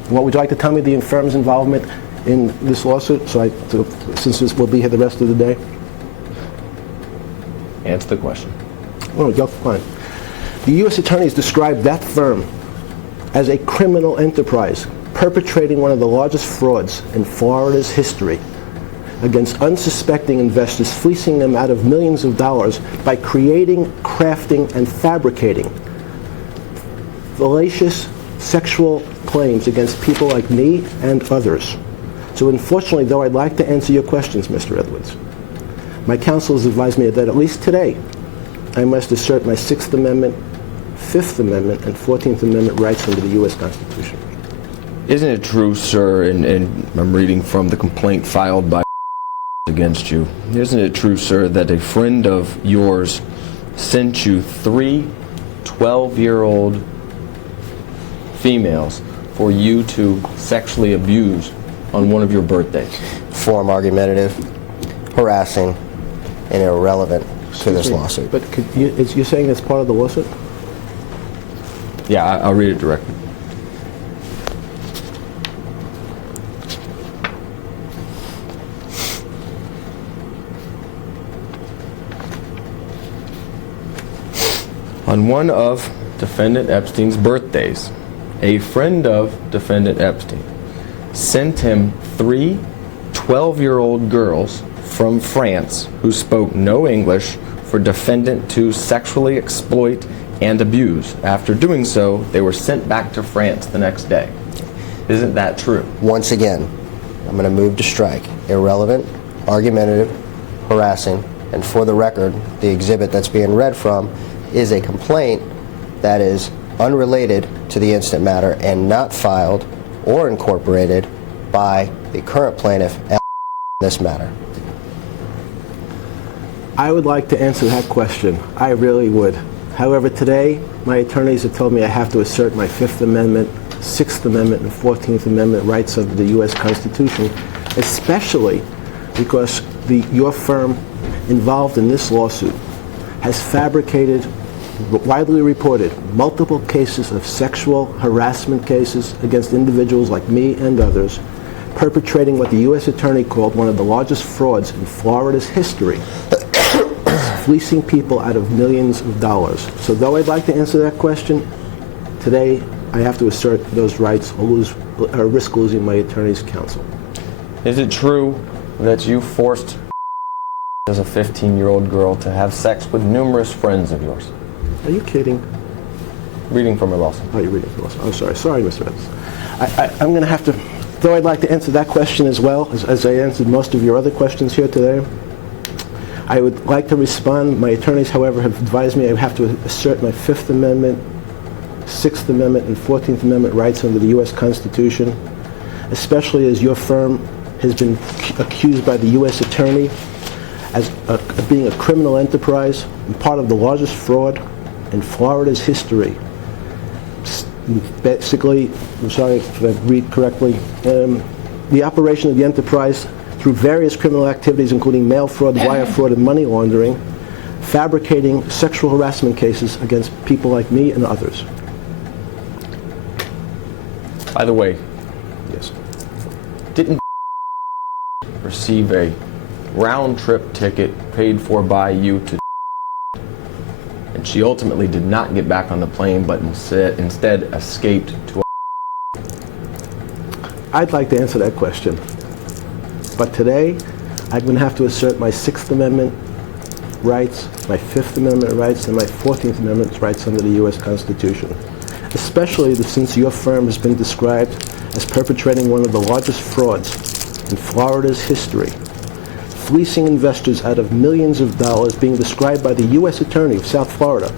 What would you like to tell me the firm's involvement in this lawsuit? Since this will be here the rest of the day. Answer the question. Oh, go fine. The U.S. attorney has described that firm as a criminal enterprise perpetrating one of the largest frauds in Florida's history against unsuspecting investors, fleecing them out of millions of dollars by creating, crafting, and fabricating fallacious sexual claims against people like me and others. So unfortunately, though I'd like to answer your questions, Mr. Edwards, my counsel has advised me that at least today, I must assert my Sixth Amendment, Fifth Amendment, and 14th Amendment rights under the U.S. Constitution. Isn't it true, sir, and I'm reading from the complaint filed by against you, isn't it true, sir, that a friend of yours sent you 3 12-year-old females for you to sexually abuse on one of your birthdays? Form argumentative, harassing, and irrelevant to this Excuse me, lawsuit. But you're saying it's part of the lawsuit? Yeah, I'll read it directly. On one of defendant Epstein's birthdays, a friend of defendant Epstein sent him 3 12-year-old girls from France who spoke no English for defendant to sexually exploit and abuse. After doing so, they were sent back to France the next day. Isn't that true? Once again, I'm going to move to strike. Irrelevant, argumentative, harassing, and for the record, the exhibit that's being read from is a complaint that is unrelated to the incident matter and not filed or incorporated by the current plaintiff in this matter. I would like to answer that question. I really would. However, today, my attorneys have told me I have to assert my Fifth Amendment, Sixth Amendment, and 14th Amendment rights under the U.S. Constitution, especially because your firm involved in this lawsuit has fabricated, widely reported, multiple cases of sexual harassment cases against individuals like me and others, perpetrating what the U.S. Attorney called one of the largest frauds in Florida's history, fleecing people out of millions of dollars. So though I'd like to answer that question, today I have to assert those rights or risk losing my attorney's counsel. Is it true that you forced as a 15-year-old girl to have sex with numerous friends of yours? Are you kidding? Reading from your lawsuit. Oh, you're reading from us. I'm sorry. Sorry, Mr. Evans. I'm going to have to, though I'd like to answer that question as well, as I answered most of your other questions here today, I would like to respond. My attorneys, however, have advised me I have to assert my Fifth Amendment, Sixth Amendment, and 14th Amendment rights under the U.S. Constitution, especially as your firm has been accused by the U.S. Attorney as being a criminal enterprise and part of the largest fraud in Florida's history. Basically, I'm sorry if I read correctly, the operation of the enterprise through various criminal activities including mail fraud, wire fraud, and money laundering, fabricating sexual harassment cases against people like me and others. By the way, Yes. didn't receive a round-trip ticket paid for by you to, and she ultimately did not get back on the plane but instead escaped to? I'd like to answer that question. But today, I'm going to have to assert my Sixth Amendment rights, my Fifth Amendment rights, and my 14th Amendment rights under the U.S. Constitution. Especially since your firm has been described as perpetrating one of the largest frauds in Florida's history, fleecing investors out of millions of dollars, being described by the U.S. Attorney of South Florida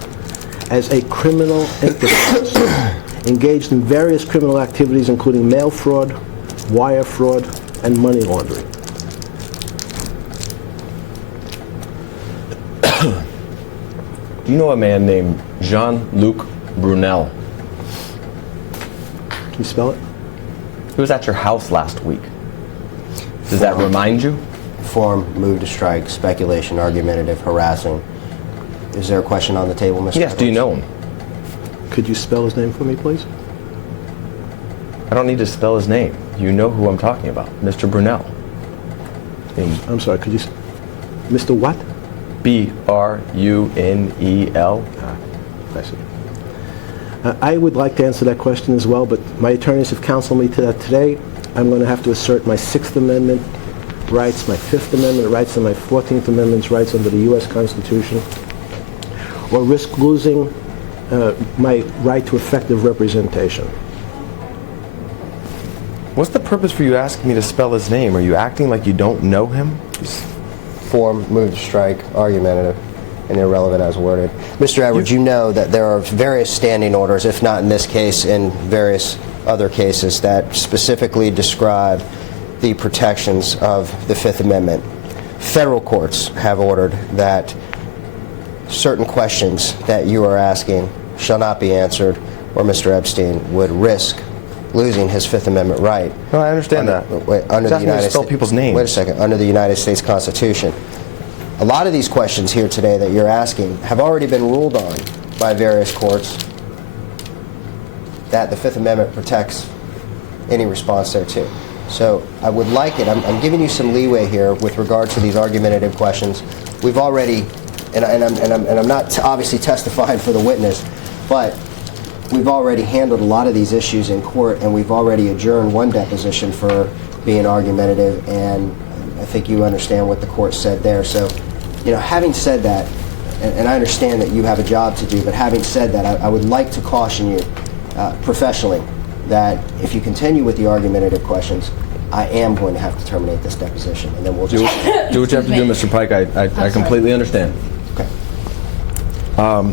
as a criminal enterprise, engaged in various criminal activities including mail fraud, wire fraud, and money laundering. Do you know a man named Jean-Luc Brunel? Can you spell it? He was at your house last week. Does that remind you? Form, move to strike, speculation, argumentative, harassing. Is there a question on the table, Mr. Yes, do you know him? Could you spell his name for me, please? I don't need to spell his name. You know who I'm talking about, Mr. Brunel. I'm sorry, could you... Mr. what? B-R-U-N-E-L. I see. I would like to answer that question as well, but my attorneys have counseled me to that today. I'm going to have to assert my Sixth Amendment rights, my Fifth Amendment rights, and my 14th Amendment rights under the U.S. Constitution, or risk losing my right to effective representation. What's the purpose for you asking me to spell his name? Are you acting like you don't know him? Form, move to strike, argumentative, and irrelevant as worded. Mr. Edwards, you know that there are various standing orders, if not in this case, in various other cases, that specifically describe the protections of the Fifth Amendment. Federal courts have ordered that certain questions that you are asking shall not be answered, or Mr. Epstein would risk losing his Fifth Amendment right. No, I understand that. Under the United spell States, people's names. Wait a second. Under the United States Constitution, a lot of these questions here today that you're asking have already been ruled on by various courts that the Fifth Amendment protects any response thereto. So I would like it. I'm giving you some leeway here with regard to these argumentative questions. We've already, and I'm not obviously testifying for the witness, but we've already handled a lot of these issues in court, and we've already adjourned one deposition for being argumentative, and I think you understand what the court said there. So, having said that, and I understand that you have a job to do, but having said that, I would like to caution you professionally that if you continue with the argumentative questions, I am going to have to terminate this deposition, and then we'll just... Do what you have to do, Mr. Pike. I completely understand. Okay.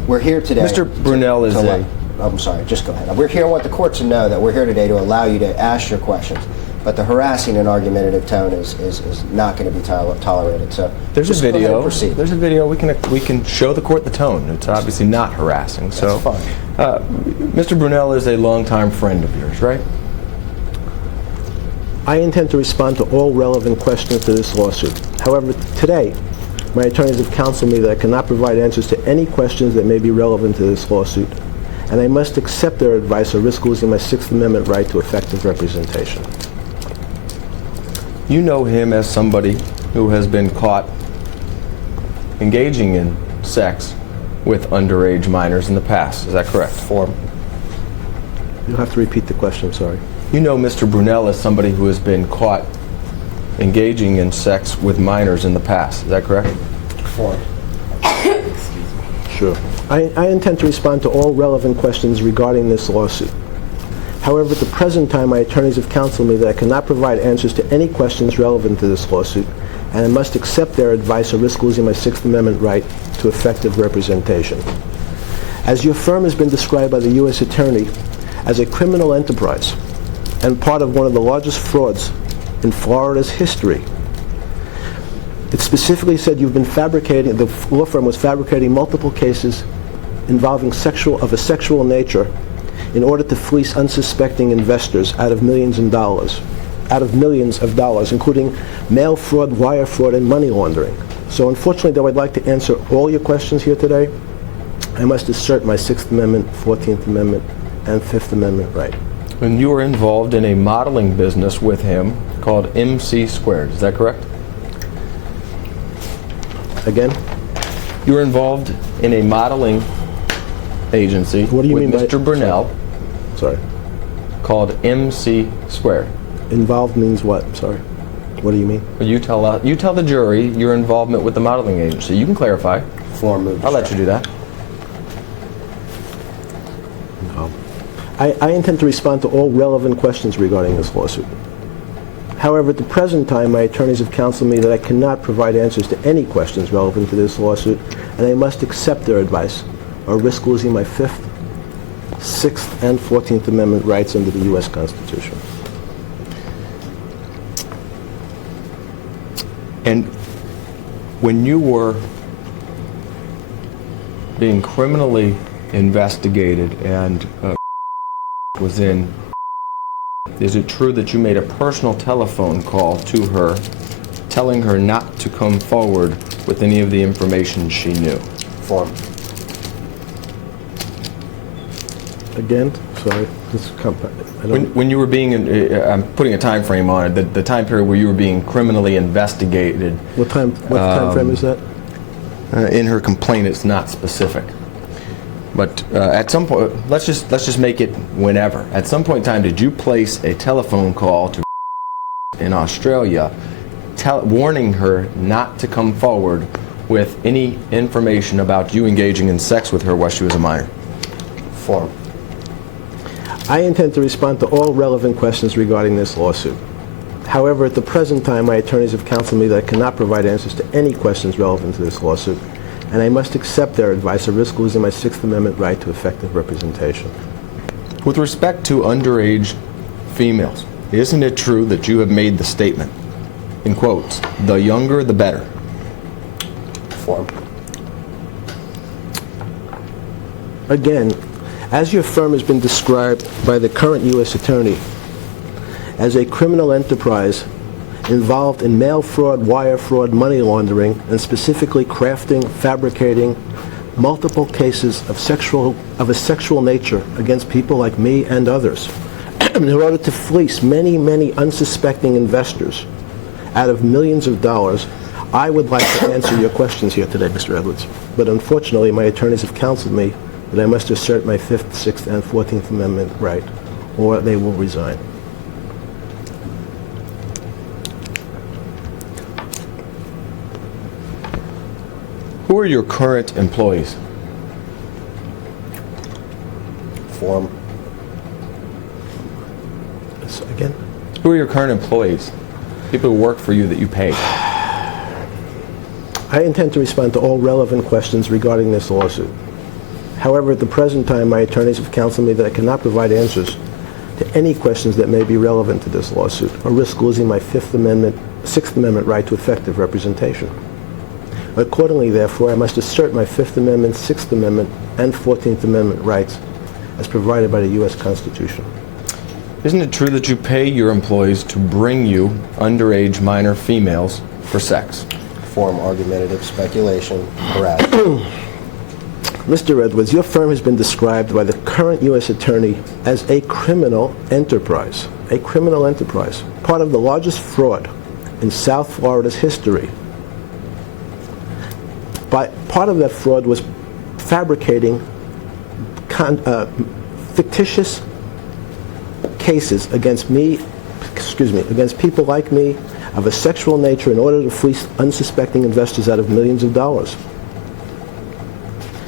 We're here today... Mr. Brunel is a... I'm sorry, just go ahead. We're here, I want the court to know that we're here today to allow you to ask your questions, but the harassing and argumentative tone is not going to be tolerated. So There's a just go ahead and video. proceed. There's a video. We can show the court the tone. It's obviously not harassing. So, That's fine. Mr. Brunel is a longtime friend of yours, right? I intend to respond to all relevant questions to this lawsuit. However, today, my attorneys have counseled me that I cannot provide answers to any questions that may be relevant to this lawsuit, and I must accept their advice or risk losing my Sixth Amendment right to effective representation. You know him as somebody who has been caught engaging in sex with underage minors in the past. Is that correct? Form. You'll have to repeat the question, I'm sorry. You know Mr. Brunel as somebody who has been caught engaging in sex with minors in the past. Is that correct? Form. Sure. I intend to respond to all relevant questions regarding this lawsuit. However, at the present time, my attorneys have counseled me that I cannot provide answers to any questions relevant to this lawsuit, and I must accept their advice or risk losing my Sixth Amendment right to effective representation. As your firm has been described by the U.S. Attorney as a criminal enterprise and part of one of the largest frauds in Florida's history, it specifically said you've been fabricating, the law firm was fabricating multiple cases involving of a sexual nature in order to fleece unsuspecting investors out of millions of dollars, including mail fraud, wire fraud, and money laundering. So unfortunately, though I'd like to answer all your questions here today, I must assert my Sixth Amendment, 14th Amendment, and Fifth Amendment right. And you were involved in a modeling business with him called MC Squared. Is that correct? Again? You were involved in a modeling agency What do you with mean by- Mr. Brunel Sorry. called MC Squared. Involved means what? Sorry. What do you mean? You tell the jury your involvement with the modeling agency. You can clarify. Form, move to I'll let you do that. No. I intend to respond to all relevant questions regarding this lawsuit. However, at the present time, my attorneys have counseled me that I cannot provide answers to any questions relevant to this lawsuit, and I must accept their advice or risk losing my Fifth, Sixth, and 14th Amendment rights under the U.S. Constitution. And when you were being criminally investigated and was in, is it true that you made a personal telephone call to her telling her not to come forward with any of the information she knew? Form. Again, sorry, When you were being, I'm putting a time frame on it, the time period where you were being criminally investigated. what time frame is that? In her complaint, it's not specific. But at some point, let's just make it whenever. At some point in time, did you place a telephone call to in Australia, warning her not to come forward with any information about you engaging in sex with her while she was a minor? Form. I intend to respond to all relevant questions regarding this lawsuit. However, at the present time, my attorneys have counseled me that I cannot provide answers to any questions relevant to this lawsuit, and I must accept their advice or risk losing my Sixth Amendment right to effective representation. With respect to underage females, isn't it true that you have made the statement, in quotes, the younger the better? Form. Again, as your firm has been described by the current U.S. Attorney as a criminal enterprise involved in mail fraud, wire fraud, money laundering, and specifically crafting, fabricating multiple cases of a sexual nature against people like me and others in order to fleece many, many unsuspecting investors out of millions of dollars, I would like to answer your questions here today, Mr. Edwards. But unfortunately, my attorneys have counseled me that I must assert my 5th, 6th, and 14th Amendment right, or they will resign. Who are your current employees? Form. So again? Who are your current employees? People who work for you that you pay. I intend to respond to all relevant questions regarding this lawsuit. However, at the present time, my attorneys have counseled me that I cannot provide answers to any questions that may be relevant to this lawsuit or risk losing my 5th Amendment, 6th Amendment right to effective representation. Accordingly, therefore, I must assert my 5th Amendment, 6th Amendment, and 14th Amendment rights as provided by the U.S. Constitution. Isn't it true that you pay your employees to bring you underage minor females for sex? Form. Argumentative speculation. Harassment. Mr. Edwards, your firm has been described by the current U.S. Attorney as a criminal enterprise. A criminal enterprise. Part of the largest fraud in South Florida's history. Part of that fraud was fabricating fictitious cases against against people like me of a sexual nature in order to fleece unsuspecting investors out of millions of dollars.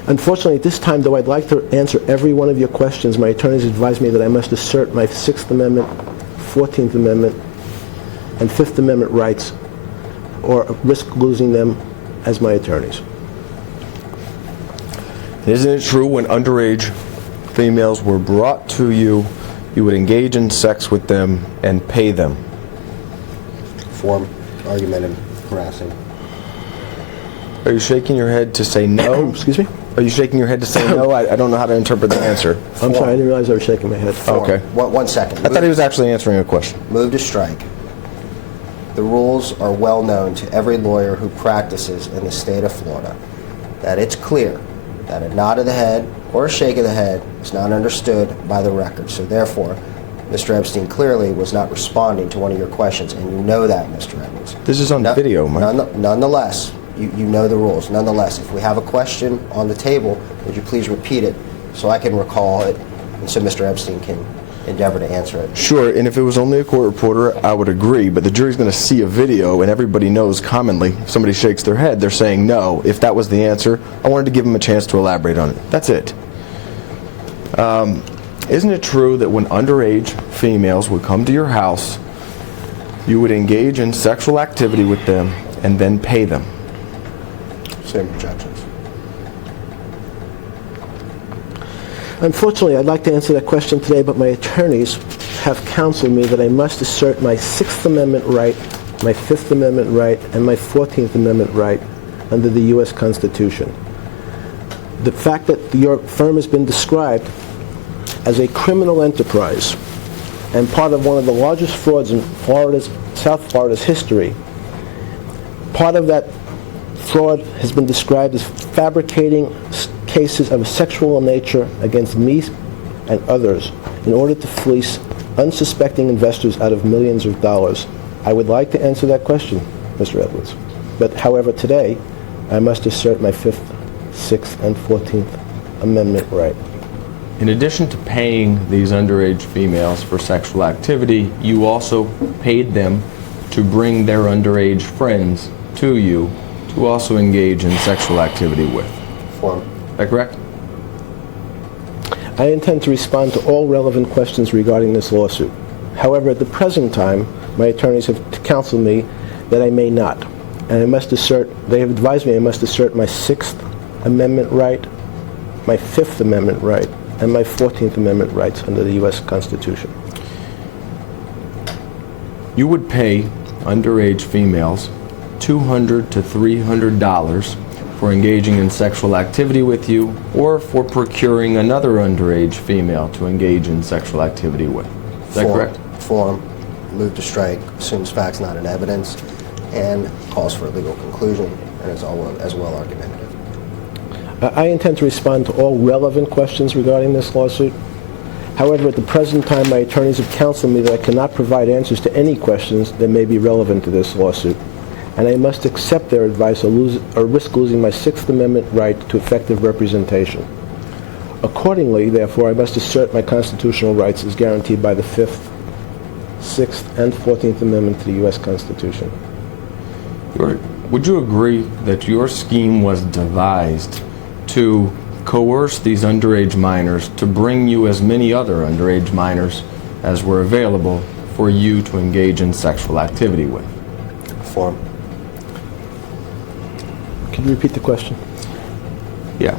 Unfortunately, at this time, though I'd like to answer every one of your questions, my attorneys advise me that I must assert my 6th Amendment, 14th Amendment, and 5th Amendment rights or risk losing them as my attorneys. Isn't it true when underage females were brought to you, you would engage in sex with them and pay them? Form. Argumentative. Harassing. Are you shaking your head to say no? Excuse me? Are you shaking your head to say no? I don't know how to interpret the answer. I'm sorry, I didn't realize I was shaking my head. Okay. One second. I thought he was actually answering a question. Move to strike. The rules are well known to every lawyer who practices in the state of Florida. That it's clear that a nod of the head or a shake of the head is not understood by the record. So therefore, Mr. Epstein clearly was not responding to one of your questions, and you know that, Mr. Edwards. This is on video, Mike. Nonetheless, you know the rules. Nonetheless, if we have a question on the table, would you please repeat it so I can recall it and so Mr. Epstein can endeavor to answer it? Sure, and if it was only a court reporter, I would agree, but the jury's going to see a video, and everybody knows commonly, if somebody shakes their head, they're saying no. If that was the answer, I wanted to give them a chance to elaborate on it. That's it. Isn't it true that when underage females would come to your house, you would engage in sexual activity with them and then pay them? Same objections. Unfortunately, I'd like to answer that question today, but my attorneys have counseled me that I must assert my 6th Amendment right, my 5th Amendment right, and my 14th Amendment right under the U.S. Constitution. The fact that your firm has been described as a criminal enterprise and part of one of the largest frauds in South Florida's history, part of that fraud has been described as fabricating cases of a sexual nature against me and others in order to fleece unsuspecting investors out of millions of dollars. I would like to answer that question, Mr. Edwards. But however, today, I must assert my 5th, 6th, and 14th Amendment right. In addition to paying these underage females for sexual activity, you also paid them to bring their underage friends to you to also engage in sexual activity with. Form. Is that correct? I intend to respond to all relevant questions regarding this lawsuit. However, at the present time, my attorneys have counseled me that I may not. And they have advised me I must assert my Sixth Amendment right, my Fifth Amendment right, and my 14th Amendment rights under the U.S. Constitution. You would pay underage females $200 to $300 for engaging in sexual activity with you, or for procuring another underage female to engage in sexual activity with. Is that correct? Form, move to strike, assumes facts not in evidence, and calls for a legal conclusion, and is as well argumentative. I intend to respond to all relevant questions regarding this lawsuit. However, at the present time, my attorneys have counseled me that I cannot provide answers to any questions that may be relevant to this lawsuit, and I must accept their advice or risk losing my Sixth Amendment right to effective representation. Accordingly, therefore, I must assert my constitutional rights as guaranteed by the Fifth, Sixth, and 14th Amendment to the U.S. Constitution. Would you agree that your scheme was devised to coerce these underage minors to bring you as many other underage minors as were available for you to engage in sexual activity with? Form. Can you repeat the question? Yeah.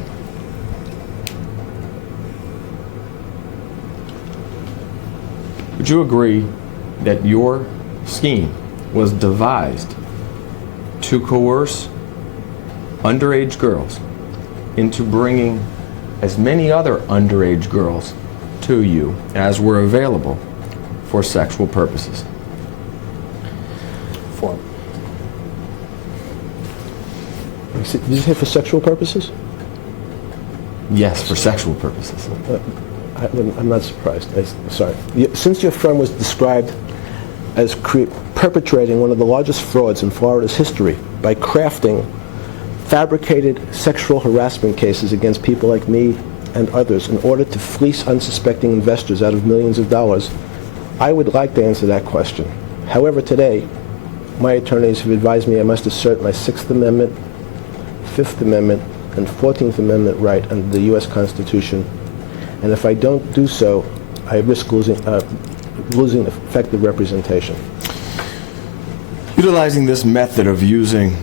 Would you agree that your scheme was devised to coerce underage girls into bringing as many other underage girls to you as were available for sexual purposes? Form. Did you say for sexual purposes? Yes, for sexual purposes. I'm not surprised. Sorry. Since your firm was described as perpetrating one of the largest frauds in Florida's history by crafting fabricated sexual harassment cases against people like me and others in order to fleece unsuspecting investors out of millions of dollars, I would like to answer that question. However, today, my attorneys have advised me I must assert my Sixth Amendment, Fifth Amendment, and 14th Amendment right under the U.S. Constitution, and if I don't do so, I risk losing effective representation. Utilizing this method of using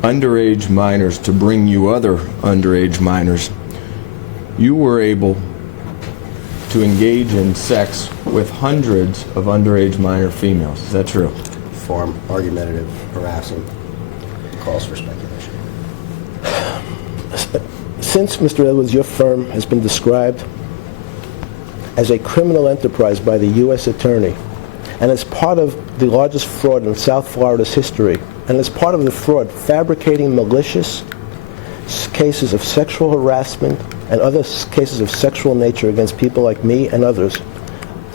underage minors to bring you other underage minors, you were able to engage in sex with hundreds of underage minor females. Is that true? Form, argumentative, harassing, calls for speculation. Since, Mr. Edwards, your firm has been described as a criminal enterprise by the U.S. Attorney, and as part of the largest fraud in South Florida's history, and as part of the fraud fabricating malicious cases of sexual harassment and other cases of sexual nature against people like me and others,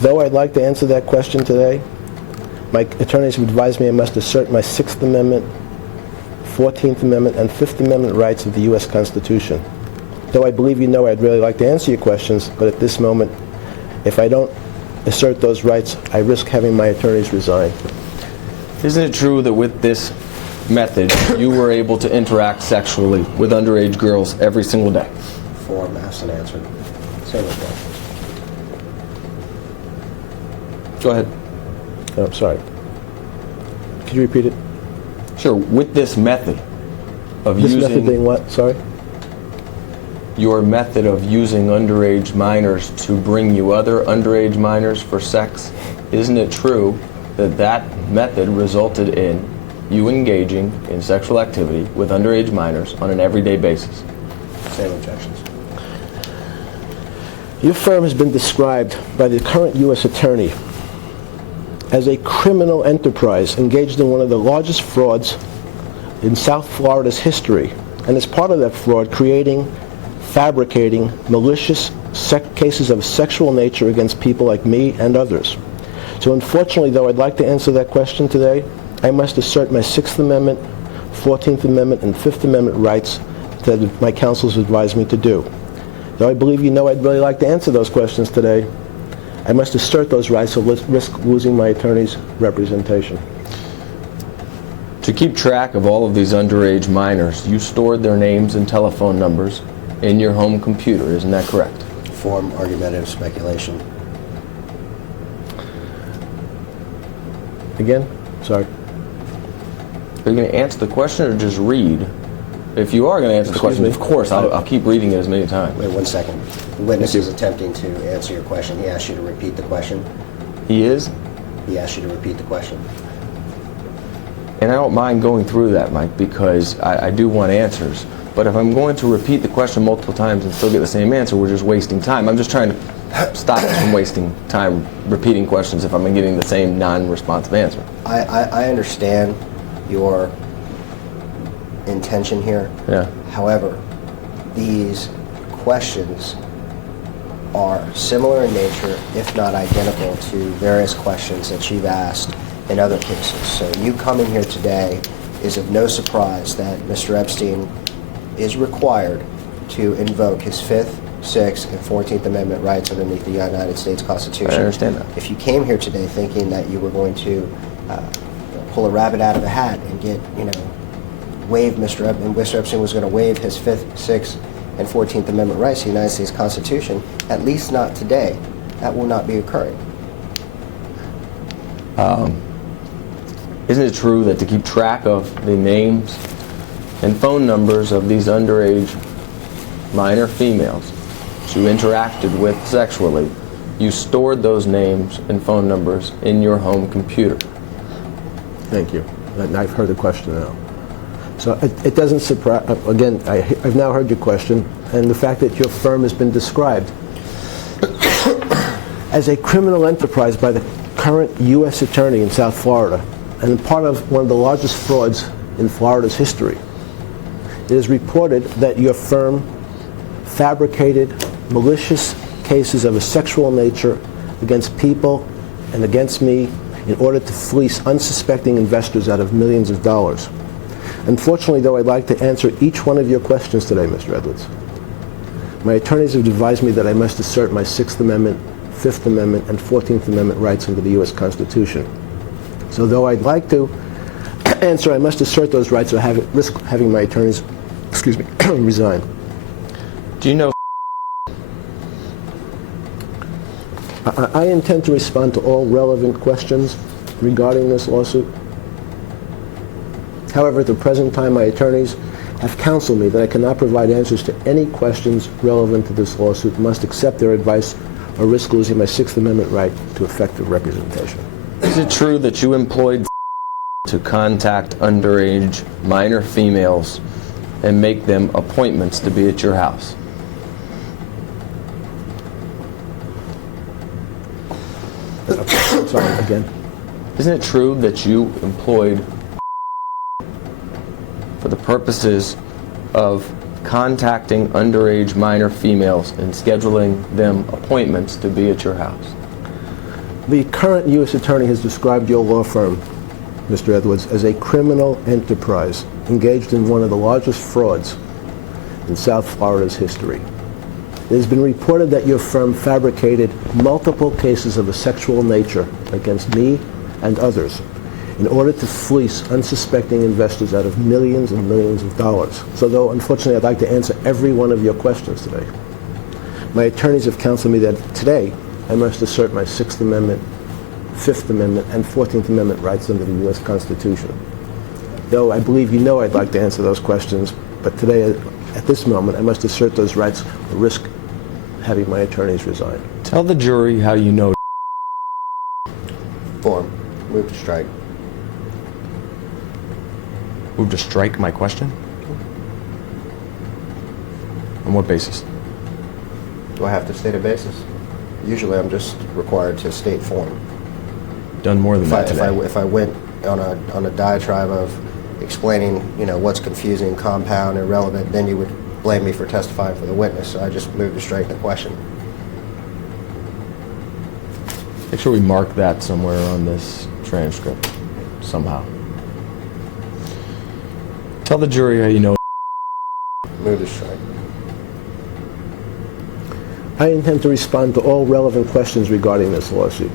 though I'd like to answer that question today, my attorneys have advised me I must assert my Sixth Amendment, 14th Amendment, and Fifth Amendment rights of the U.S. Constitution. Though I believe you know I'd really like to answer your questions, but at this moment, if I don't assert those rights, I risk having my attorneys resign. Isn't it true that with this method, you were able to interact sexually with underage girls every single day? Form, asked and answered. Same as well. Go ahead. Oh, I'm sorry. Could you repeat it? Sure. With this method of This method being what? Sorry? Your method of using underage minors to bring you other underage minors for sex, isn't it true that that method resulted in you engaging in sexual activity with underage minors on an everyday basis? Same objections. Your firm has been described by the current U.S. Attorney as a criminal enterprise engaged in one of the largest frauds in South Florida's history, and as part of that fraud, fabricating malicious cases of sexual nature against people like me and others. So unfortunately, though I'd like to answer that question today, I must assert my Sixth Amendment, 14th Amendment, and Fifth Amendment rights that my counsels advised me to do. Though I believe you know I'd really like to answer those questions today, I must assert those rights, so risk losing my attorney's representation. To keep track of all of these underage minors, you stored their names and telephone numbers in your home computer, isn't that correct? form argumentative speculation. Again? Sorry. Are you going to answer the question or just read? If you are going to answer the question, me? of course, I'll keep reading it as many times. Wait 1 second. The witness is attempting to answer your question. He asked you to repeat the question. He is? He asked you to repeat the question. And I don't mind going through that, Mike, because I do want answers. But if I'm going to repeat the question multiple times and still get the same answer, we're just wasting time. I'm just trying to stop us from wasting time repeating questions if I'm getting the same non-responsive answer. I understand your intention here. Yeah. However, these questions are similar in nature, if not identical, to various questions that you've asked in other cases. So you coming here today is of no surprise that Mr. Epstein is required to invoke his 5th, 6th, and 14th Amendment rights underneath the United States Constitution. I understand that. If you came here today thinking that you were going to pull a rabbit out of a hat and get, waive Mr. Epstein was going to waive his 5th, 6th, and 14th Amendment rights to the United States Constitution, at least not today, that will not be occurring. Isn't it true that to keep track of the names and phone numbers of these underage minor females that you interacted with sexually, you stored those names and phone numbers in your home computer? Thank you. And I've heard the question now. So it doesn't surprise, again, I've now heard your question, and the fact that your firm has been described as a criminal enterprise by the current U.S. attorney in South Florida, and part of one of the largest frauds in Florida's history. It is reported that your firm fabricated malicious cases of a sexual nature against people and against me in order to fleece unsuspecting investors out of millions of dollars. Unfortunately, though, I'd like to answer each one of your questions today, Mr. Edwards. My attorneys have advised me that I must assert my 6th Amendment, 5th Amendment, and 14th Amendment rights under the U.S. Constitution. So though I'd like to answer, I must assert those rights or risk having my attorneys, resign. Do you know I intend to respond to all relevant questions regarding this lawsuit. However, at the present time, my attorneys have counseled me that I cannot provide answers to any questions relevant to this lawsuit, must accept their advice, or risk losing my 6th Amendment right to effective representation. Is it true that you employed to contact underage minor females and make them appointments to be at your house? Sorry, again. Isn't it true that you employed for the purposes of contacting underage minor females and scheduling them appointments to be at your house? The current U.S. attorney has described your law firm, Mr. Edwards, as a criminal enterprise engaged in one of the largest frauds in South Florida's history. It has been reported that your firm fabricated multiple cases of a sexual nature against me and others in order to fleece unsuspecting investors out of millions and millions of dollars. So though, unfortunately, I'd like to answer every one of your questions today, my attorneys have counseled me that today I must assert my 6th Amendment, 5th Amendment, and 14th Amendment rights under the U.S. Constitution. Though I believe you know I'd like to answer those questions, but today, at this moment, I must assert those rights or risk having my attorneys resign. Tell the jury how you know. Form. Move to strike. Move to strike my question? On what basis? Do I have to state a basis? Usually I'm just required to state form. Done more than that today. If I went on a diatribe of explaining, what's confusing, compound, irrelevant, then you would blame me for testifying for the witness. So I just moved to strike the question. Make sure we mark that somewhere on this transcript, somehow. Tell the jury how you know. Move to strike. I intend to respond to all relevant questions regarding this lawsuit.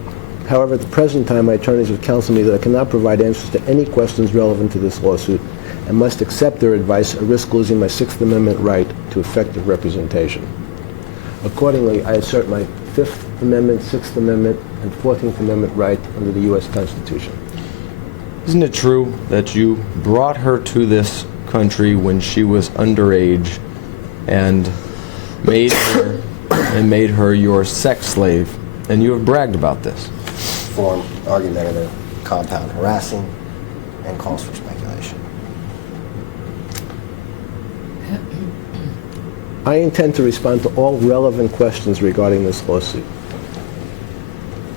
However, at the present time, my attorneys have counseled me that I cannot provide answers to any questions relevant to this lawsuit and must accept their advice or risk losing my 6th Amendment right to effective representation. Accordingly, I assert my Fifth Amendment, Sixth Amendment, and 14th Amendment right under the U.S. Constitution. Isn't it true that you brought her to this country when she was underage and made her your sex slave? And you have bragged about this. Form, argumentative, compound, harassing, and calls for speculation. I intend to respond to all relevant questions regarding this lawsuit.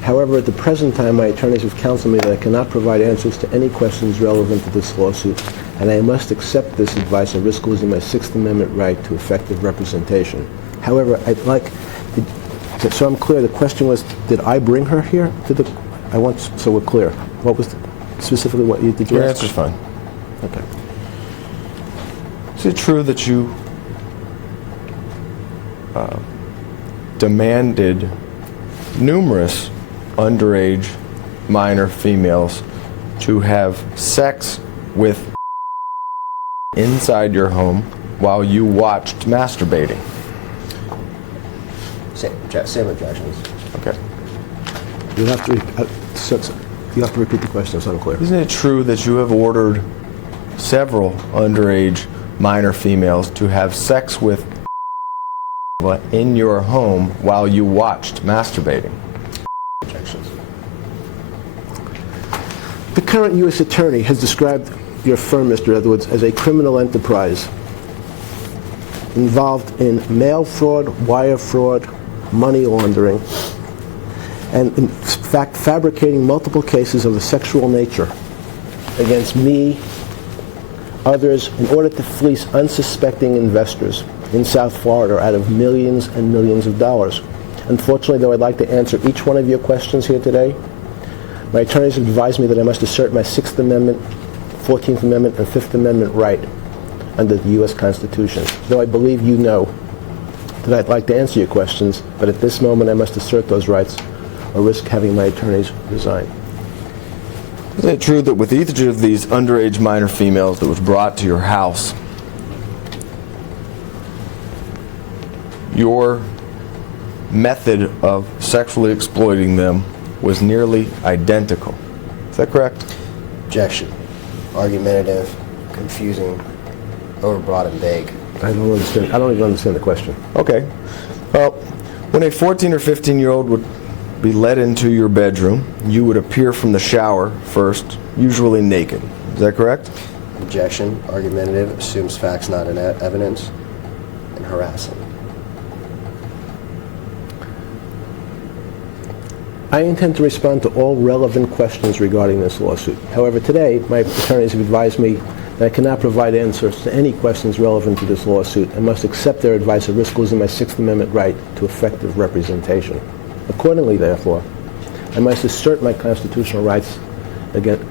However, at the present time, my attorneys have counseled me that I cannot provide answers to any questions relevant to this lawsuit, and I must accept this advice and risk losing my Sixth Amendment right to effective representation. However, I'd like, so I'm clear, the question was, did I bring her here to the, so we're clear. What was specifically what did you Your ask? answer's fine. Okay. Is it true that you demanded numerous underage minor females to have sex with inside your home while you watched masturbating? Same objections. Okay. You have to repeat the question, it's unclear. Isn't it true that you have ordered several underage minor females to have sex with in your home while you watched masturbating? Objections. The current U.S. Attorney has described your firm, Mr. Edwards, as a criminal enterprise involved in mail fraud, wire fraud, money laundering, and in fact fabricating multiple cases of a sexual nature against me, others, in order to fleece unsuspecting investors in South Florida out of millions and millions of dollars. Unfortunately, though I'd like to answer each one of your questions here today, my attorneys have advised me that I must assert my Sixth Amendment, 14th Amendment, and Fifth Amendment right under the U.S. Constitution. Though I believe you know that I'd like to answer your questions, but at this moment I must assert those rights or risk having my attorneys resign. Is it true that with each of these underage minor females that was brought to your house, your method of sexually exploiting them was nearly identical? Is that correct? Objection. Argumentative, confusing, overbroad, and vague. I don't understand. I don't even understand the question. Okay. Well, when a 14 or 15-year-old would be led into your bedroom, you would appear from the shower first, usually naked. Is that correct? Objection. Argumentative, assumes facts not in evidence, and harassing. I intend to respond to all relevant questions regarding this lawsuit. However, today, my attorneys have advised me that I cannot provide answers to any questions relevant to this lawsuit and must accept their advice or risk losing my Sixth Amendment right to effective representation. Accordingly, therefore, I must assert my constitutional rights against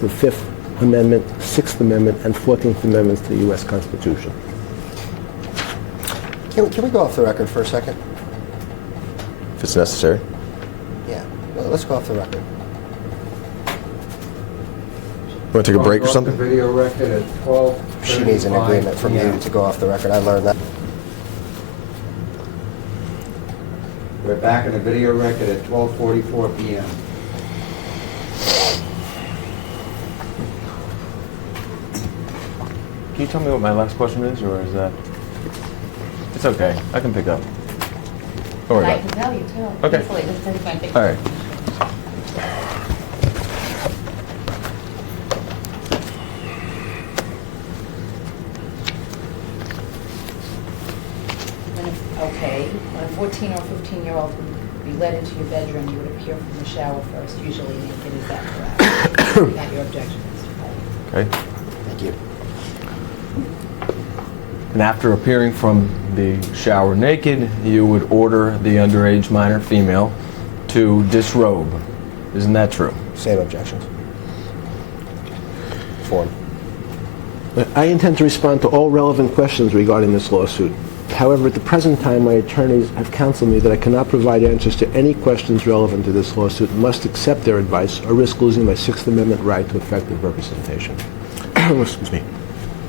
the Fifth Amendment, Sixth Amendment, and 14th Amendments to the U.S. Constitution. Can we go off the record for a second? If it's necessary. Yeah. Well, let's go off the record. Want to take a break or Go off something? The video record at 12:35 She needs an agreement from you p.m. to go off the record. I learned that. We're back in the video record at 12:44 p.m. Can you tell me what my last question is, or is that... It's okay. I can pick up. Don't worry I about can tell you too. Okay. Easily, just take my picture. it. All right. Okay, when a 14 or 15-year-old would be led into your bedroom, you would appear from the shower first, usually naked. Is that correct? Not your objection, Mr. Kelly. Okay. Thank you. And after appearing from the shower naked, you would order the underage minor female to disrobe. Isn't that true? Same objections. Form. I intend to respond to all relevant questions regarding this lawsuit. However, at the present time, my attorneys have counseled me that I cannot provide answers to any questions relevant to this lawsuit and must accept their advice or risk losing my Sixth Amendment right to effective representation. Excuse me.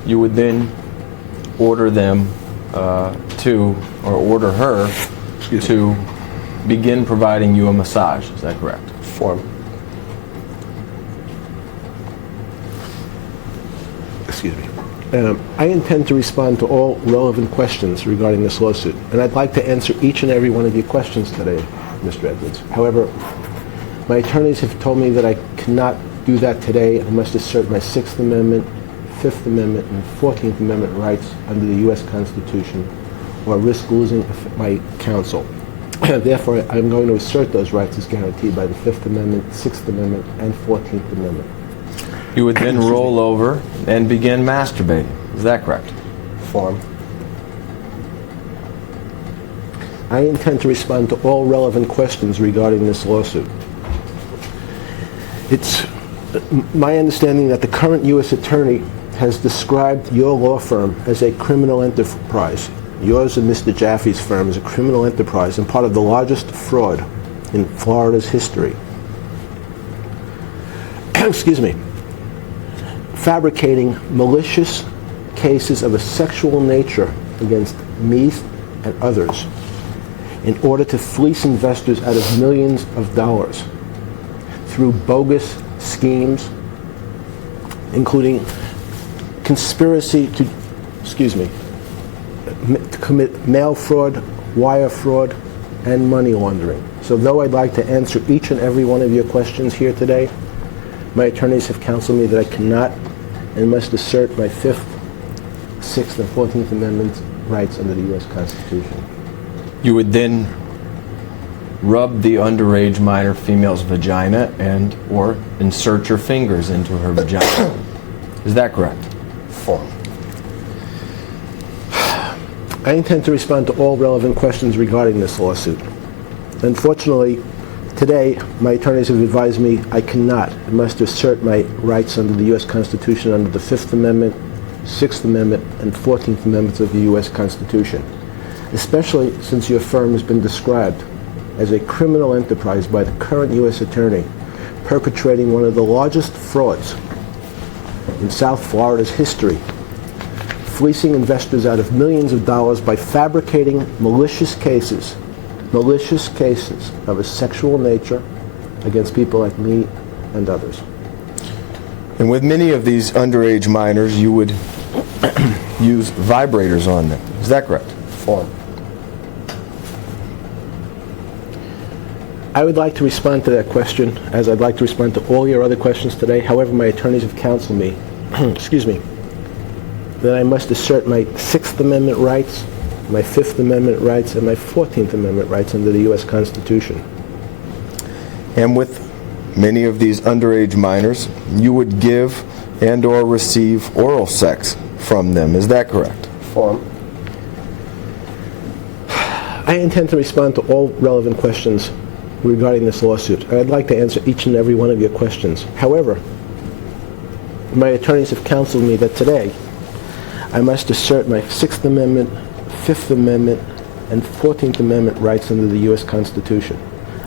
You would then order them order her to begin providing you a massage. Is that correct? Form. Excuse me. I intend to respond to all relevant questions regarding this lawsuit, and I'd like to answer each and every one of your questions today, Mr. Edwards. However, my attorneys have told me that I cannot do that today. I must assert my Sixth Amendment, Fifth Amendment, and 14th Amendment rights under the U.S. Constitution, or risk losing my counsel. Therefore, I'm going to assert those rights as guaranteed by the Fifth Amendment, Sixth Amendment, and 14th Amendment. You would then roll over and begin masturbating. Is that correct? Form. I intend to respond to all relevant questions regarding this lawsuit. It's my understanding that the current U.S. Attorney has described your law firm as a criminal enterprise. Yours and Mr. Jaffe's firm is a criminal enterprise and part of the largest fraud in Florida's history. Excuse me. Fabricating malicious cases of a sexual nature against me and others in order to fleece investors out of millions of dollars through bogus schemes, including conspiracy to, to commit mail fraud, wire fraud, and money laundering. So though I'd like to answer each and every one of your questions here today, my attorneys have counseled me that I cannot and must assert my Fifth, Sixth, and 14th Amendment rights under the U.S. Constitution. You would then rub the underage minor female's vagina and or insert your fingers into her vagina. Is that correct? Form. I intend to respond to all relevant questions regarding this lawsuit. Unfortunately, today, my attorneys have advised me I cannot and must assert my rights under the U.S. Constitution under the Fifth Amendment, Sixth Amendment, and 14th Amendments of the U.S. Constitution, especially since your firm has been described as a criminal enterprise by the current U.S. Attorney, perpetrating one of the largest frauds in South Florida's history, fleecing investors out of millions of dollars by fabricating malicious cases of a sexual nature against people like me and others. And with many of these underage minors, you would use vibrators on them. Is that correct? Form. I would like to respond to that question, as I'd like to respond to all your other questions today. However, my attorneys have counseled me, excuse me, that I must assert my Sixth Amendment rights, my Fifth Amendment rights, and my 14th Amendment rights under the U.S. Constitution. And with many of these underage minors, you would give and or receive oral sex from them. Is that correct? Form. I intend to respond to all relevant questions regarding this lawsuit, and I'd like to answer each and every one of your questions. However, my attorneys have counseled me that today I must assert my Sixth Amendment, Fifth Amendment, and 14th Amendment rights under the U.S. Constitution,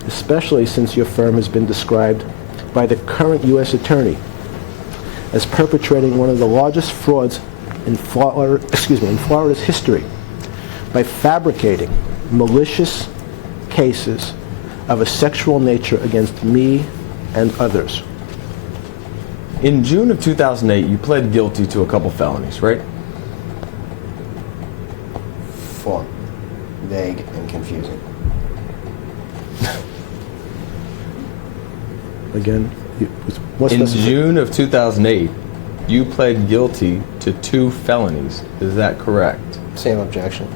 especially since your firm has been described by the current U.S. Attorney as perpetrating one of the largest frauds in Florida's history by fabricating malicious cases of a sexual nature against me and others. In June of 2008, you pled guilty to a couple felonies, right? Form. Vague and confusing. Again, what's In necessary? June of 2008, you pled guilty to 2 felonies. Is that correct? Same objection.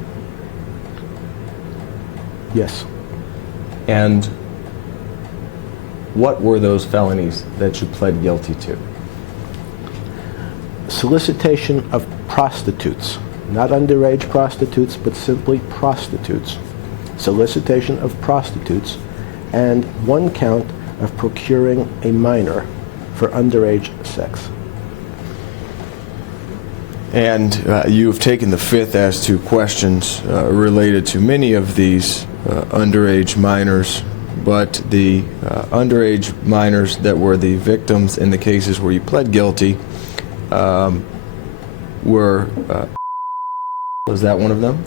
Yes. And what were those felonies that you pled guilty to? Solicitation of prostitutes, not underage prostitutes, but simply prostitutes. Solicitation of prostitutes, and 1 count of procuring a minor for underage sex. And you've taken the Fifth as to questions related to many of these underage minors, but the underage minors that were the victims in the cases where you pled guilty were, was that one of them?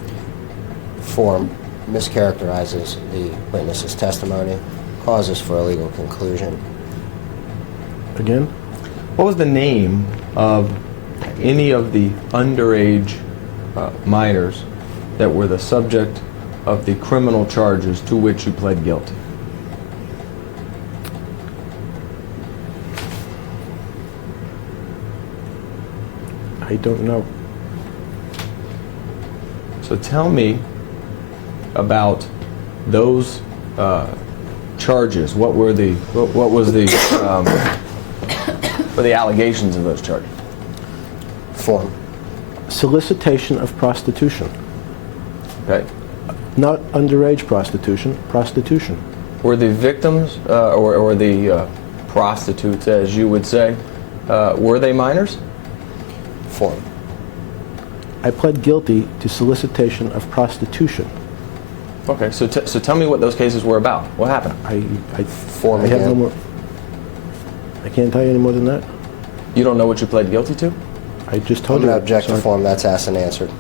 Form. mischaracterizes the witness's testimony, causes for a legal conclusion. Again? What was the name of any of the underage minors that were the subject of the criminal charges to which you pled guilty? I don't know. So tell me about those charges. What were the allegations of those charges? Form. Solicitation of prostitution. Okay. Not underage prostitution, prostitution. Were the victims or the prostitutes, as you would say, were they minors? Form. I pled guilty to solicitation of prostitution. Okay. So tell me what those cases were about. What happened? Form I have no again. more. I can't tell you any more than that. You don't know what you pled guilty to? I just I'm told you. going to object to Sorry. form. That's asked and answered.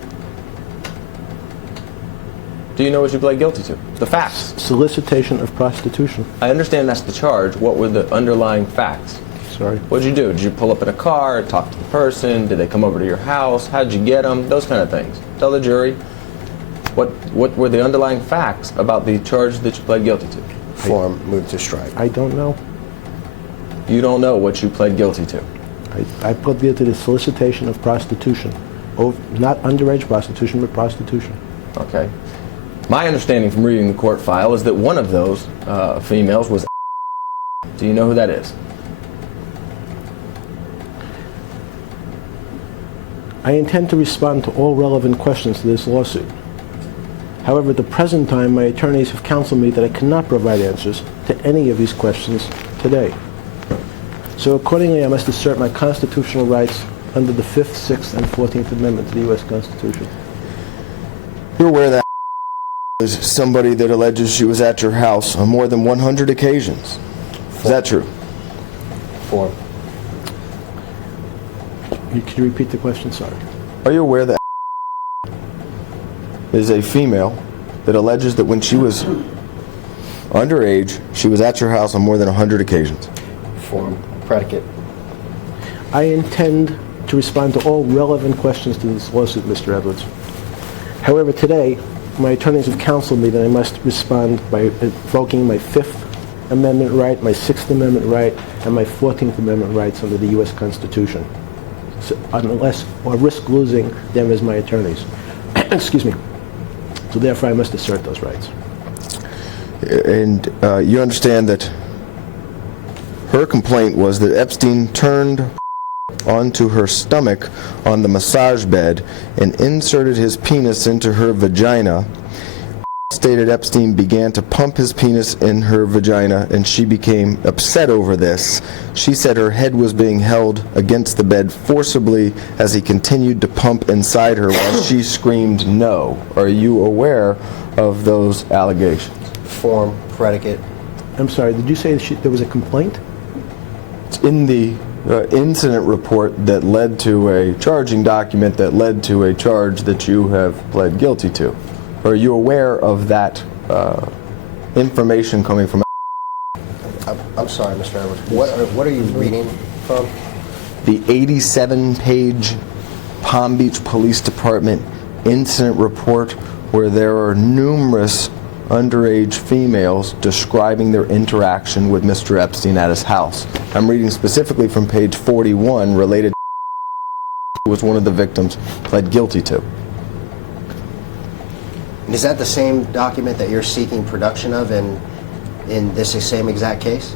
Do you know what you pled guilty to? The facts. Solicitation of prostitution. I understand that's the charge. What were the underlying facts? Sorry. What did you do? Did you pull up in a car, talk to the person? Did they come over to your house? How'd you get them? Those kind of things. Tell the jury what were the underlying facts about the charge that you pled guilty to. Form. Move to strike. I don't know. You don't know what you pled guilty to. I pled guilty to solicitation of prostitution. Not underage prostitution, but prostitution. Okay. My understanding from reading the court file is that one of those females was. Do you know who that is? I intend to respond to all relevant questions to this lawsuit. However, at the present time, my attorneys have counseled me that I cannot provide answers to any of these questions today. So accordingly, I must assert my constitutional rights under the 5th, 6th, and 14th Amendment to the U.S. Constitution. You're aware that is somebody that alleges she was at your house on more than 100 occasions. Is that true? Form. Could you repeat the question? Sorry. Are you aware that is a female that alleges that when she was underage, she was at your house on more than 100 occasions? Form. Predicate. I intend to respond to all relevant questions to this lawsuit, Mr. Edwards. However, today, my attorneys have counseled me that I must respond by invoking my 5th Amendment right, my 6th Amendment right, and my 14th Amendment rights under the U.S. Constitution, so, unless or risk losing them as my attorneys. Excuse me. So therefore, I must assert those rights. And you understand that her complaint was that Epstein turned onto her stomach on the massage bed and inserted his penis into her vagina. Stated Epstein began to pump his penis in her vagina and she became upset over this. She said her head was being held against the bed forcibly as he continued to pump inside her while she screamed no. Are you aware of those allegations? Form. Predicate. I'm sorry, did you say there was a complaint? It's in the incident report that led to a charging document that led to a charge that you have pled guilty to. Are you aware of that information coming from I'm sorry, Mr. Edwards. What are you reading from? the 87-page Palm Beach Police Department incident report where there are numerous underage females describing their interaction with Mr. Epstein at his house? I'm reading specifically from page 41 related to who was one of the victims pled guilty to. Is that the same document that you're seeking production of in this same exact case?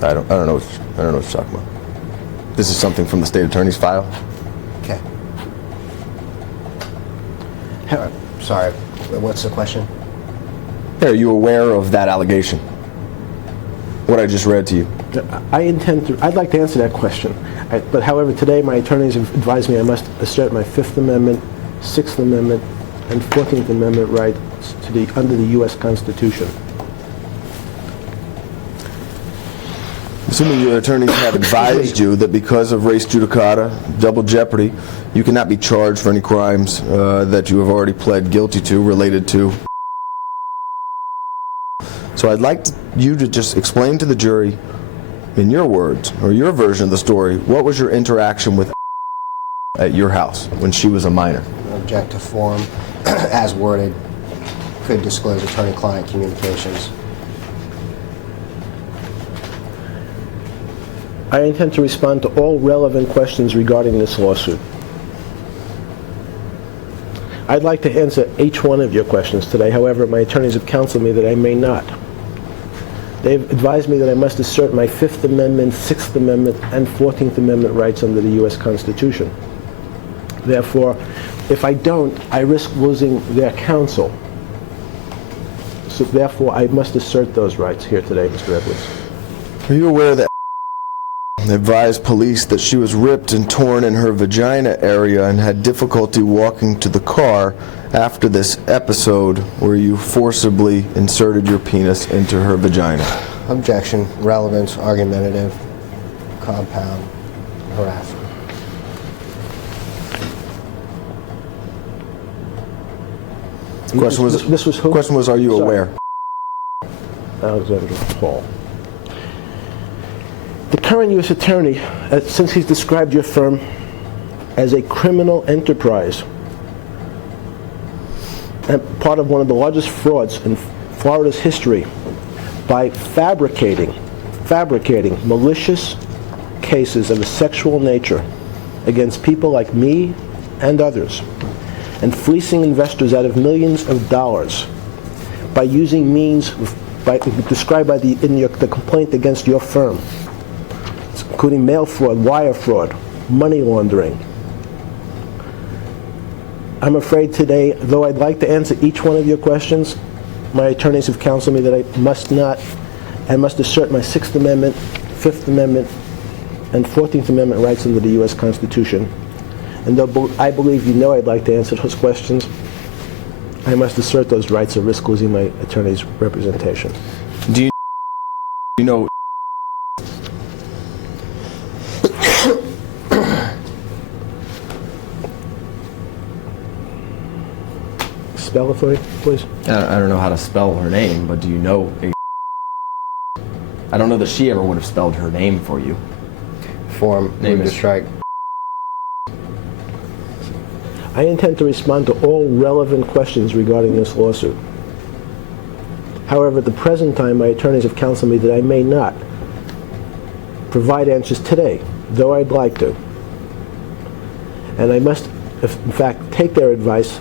I don't know what you're talking about. This is something from the state attorney's file. Okay. Sorry, what's the question? Are you aware of that allegation? What I just read to you. I'd like to answer that question. But however, today my attorneys have advised me I must assert my 5th Amendment, 6th Amendment, and 14th Amendment rights under the U.S. Constitution. Assuming your attorneys have advised you that because of res judicata, double jeopardy, you cannot be charged for any crimes that you have already pled guilty to related to. So I'd like you to just explain to the jury, in your words, or your version of the story, what was your interaction with at your house when she was a minor? Object to form, as worded, could disclose attorney-client communications. I intend to respond to all relevant questions regarding this lawsuit. I'd like to answer each one of your questions today. However, my attorneys have counseled me that I may not. They've advised me that I must assert my Fifth Amendment, Sixth Amendment, and 14th Amendment rights under the U.S. Constitution. Therefore, if I don't, I risk losing their counsel. So therefore, I must assert those rights here today, Mr. Edwards. Are you aware that advised police that she was ripped and torn in her vagina area and had difficulty walking to the car after this episode where you forcibly inserted your penis into her vagina? Objection, relevance, argumentative, compound, harassment. Question was, This was who? question was, are you Sorry. aware? Alexander Paul. The current U.S. Attorney, since he's described your firm as a criminal enterprise and part of one of the largest frauds in Florida's history by fabricating malicious cases of a sexual nature against people like me and others, and fleecing investors out of millions of dollars by using means described in the complaint against your firm, including mail fraud, wire fraud, money laundering. I'm afraid today, though I'd like to answer each one of your questions, my attorneys have counseled me that I must not. I must assert my Sixth Amendment, Fifth Amendment, and 14th Amendment rights under the U.S. Constitution. And though I believe you know I'd like to answer those questions, I must assert those rights or risk losing my attorney's representation. Do you know? Spell it for me, please. I don't know how to spell her name, but do you know? I don't know that she ever would have spelled her name for you. Form, Name move to is- strike. I intend to respond to all relevant questions regarding this lawsuit. However, at the present time, my attorneys have counseled me that I may not provide answers today, though I'd like to. And I must, in fact, take their advice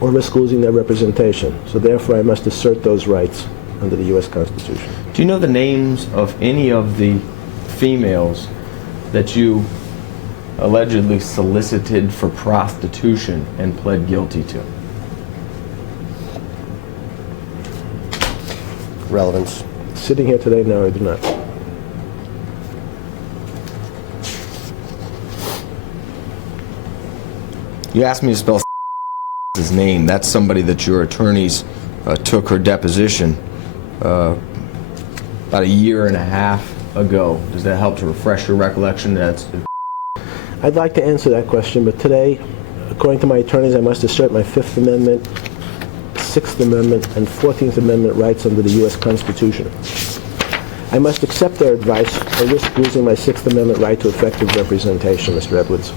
or risk losing their representation. So therefore, I must assert those rights under the U.S. Constitution. Do you know the names of any of the females that you allegedly solicited for prostitution and pled guilty to? Relevance. Sitting here today, no, I do not. You asked me to spell his name. That's somebody that your attorneys took her deposition about a year and a half ago. Does that help to refresh your recollection? I'd like to answer that question, but today, according to my attorneys, I must assert my Fifth Amendment, Sixth Amendment, and 14th Amendment rights under the U.S. Constitution. I must accept their advice or risk losing my Sixth Amendment right to effective representation, Mr. Edwards.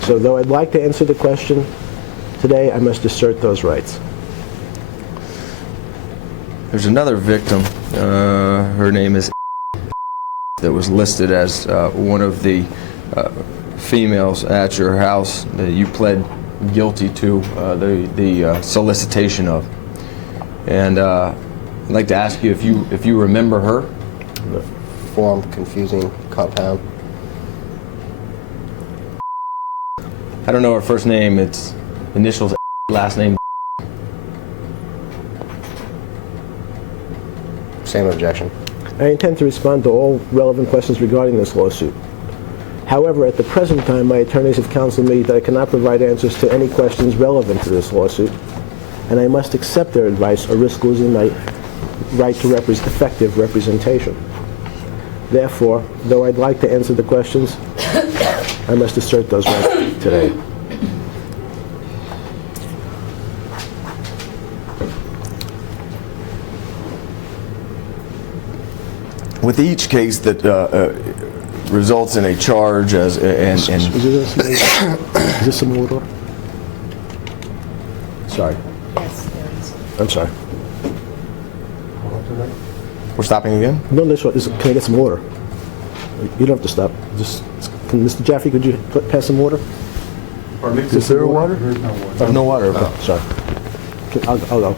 So though I'd like to answer the question, today I must assert those rights. There's another victim. Her name is that was listed as one of the females at your house that you pled guilty to the solicitation of. And I'd like to ask you if you remember her. Form, confusing, compound. I don't know her first name. It's initials, last name. Same objection. I intend to respond to all relevant questions regarding this lawsuit. However, at the present time, my attorneys have counseled me that I cannot provide answers to any questions relevant to this lawsuit, and I must accept their advice or risk losing my right to effective representation. Therefore, though I'd like to answer the questions, I must assert those rights today. With each case that results in a charge as Is this some water? Sorry. Yes, there is. I'm sorry. we're stopping again? No, this one. Can I get some water? You don't have to stop. Just, Mr. Jaffe, could you pass some water? Is there water? There's no water. There's no water. Oh, sorry. I'll go.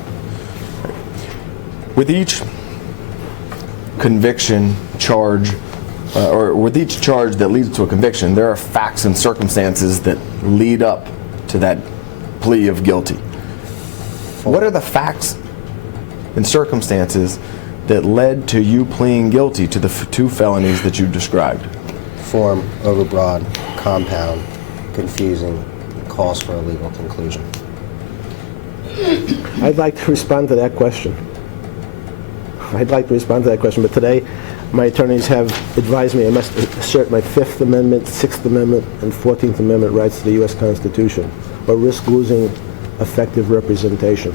With each conviction, charge, or with each charge that leads to a conviction, there are facts and circumstances that lead up to that plea of guilty. What are the facts and circumstances that led to you pleading guilty to the two felonies that you described? Form, overbroad, compound, confusing, calls for a legal conclusion. I'd like to respond to that question. But today my attorneys have advised me I must assert my Fifth Amendment, Sixth Amendment, and 14th Amendment rights to the U.S. Constitution, or risk losing effective representation.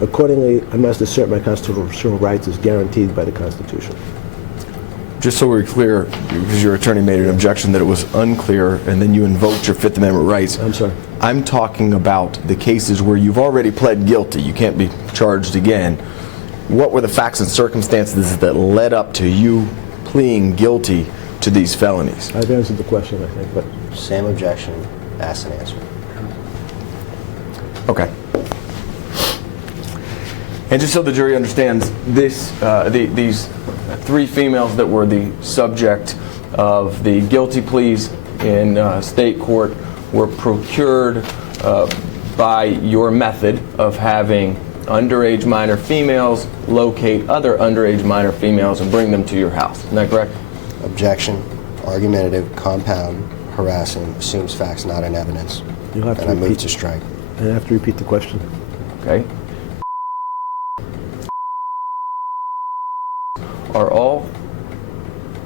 Accordingly, I must assert my constitutional rights as guaranteed by the Constitution. Just so we're clear, because your attorney made an objection that it was unclear, and then you invoked your Fifth Amendment rights. I'm sorry. I'm talking about the cases where you've already pled guilty. You can't be charged again. What were the facts and circumstances that led up to you pleading guilty to these felonies? I've answered the question, I think, but Same objection, asked and answered. Okay. And just so the jury understands, these three females that were the subject of the guilty pleas in state court were procured by your method of having underage minor females locate other underage minor females and bring them to your house. Isn't that correct? Objection, argumentative, compound, harassing, assumes facts not in evidence. you'll have to And I move repeat. to strike. And I have to repeat the question. Okay. Are all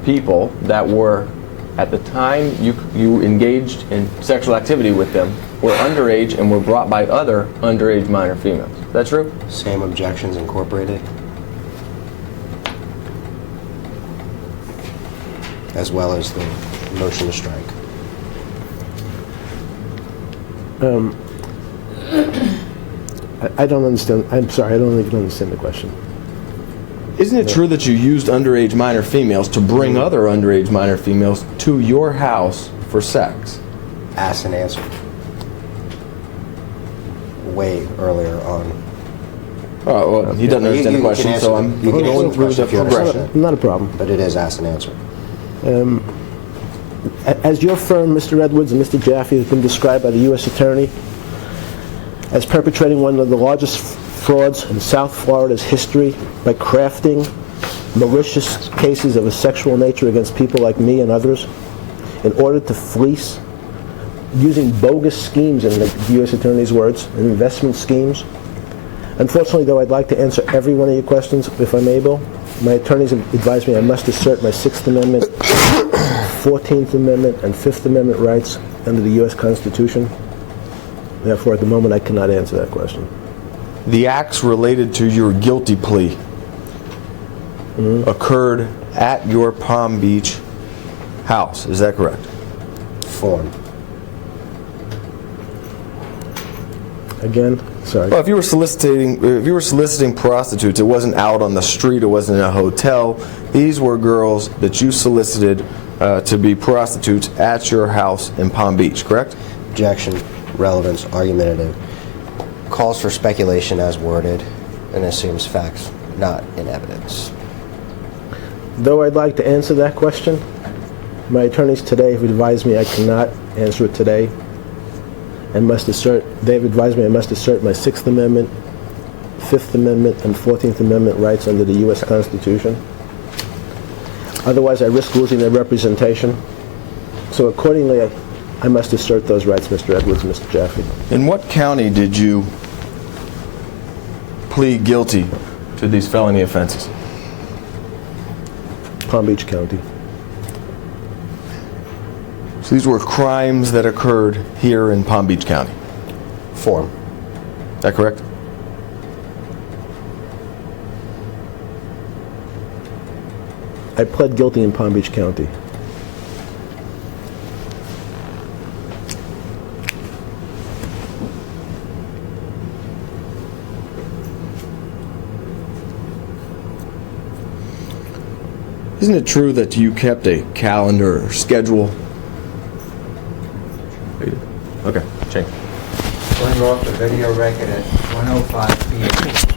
people that were, at the time you engaged in sexual activity with them, were underage and were brought by other underage minor females? Is that true? Same objections incorporated, as well as the motion to strike. I don't understand. I'm sorry, I don't even understand the question. Isn't it true that you used underage minor females to bring other underage minor females to your house for sex? Asked and answered. Way earlier on. Oh, well, he doesn't understand the question, so I'm You can answer going the through question the if you understand progression. it, Not a problem. but it is asked and answered. As your firm, Mr. Edwards and Mr. Jaffe, has been described by the U.S. Attorney as perpetrating one of the largest frauds in South Florida's history by crafting malicious cases of a sexual nature against people like me and others in order to fleece, using bogus schemes, in the U.S. Attorney's words, investment schemes. Unfortunately, though, I'd like to answer every one of your questions if I'm able. My attorneys have advised me I must assert my Sixth Amendment, 14th Amendment, and Fifth Amendment rights under the U.S. Constitution. Therefore, at the moment, I cannot answer that question. The acts related to your guilty plea occurred at your Palm Beach house. Is that correct? Form. Again, sorry. Well, if you were soliciting prostitutes, it wasn't out on the street, it wasn't in a hotel. These were girls that you solicited to be prostitutes at your house in Palm Beach, correct? Objection, relevance, argumentative. Calls for speculation as worded and assumes facts not in evidence. Though I'd like to answer that question, my attorneys today have advised me I cannot answer it today, and they've advised me I must assert my Sixth Amendment, Fifth Amendment, and 14th Amendment rights under the U.S. Constitution. Otherwise, I risk losing their representation. So accordingly, I must assert those rights, Mr. Edwards and Mr. Jaffe. In what county did you plead guilty to these felony offenses? Palm Beach County. So these were crimes that occurred here in Palm Beach County. Form. Is that correct? I pled guilty in Palm Beach County. Isn't it true that you kept a calendar or schedule? Okay, change. Going off the video record at 1:05 p.m.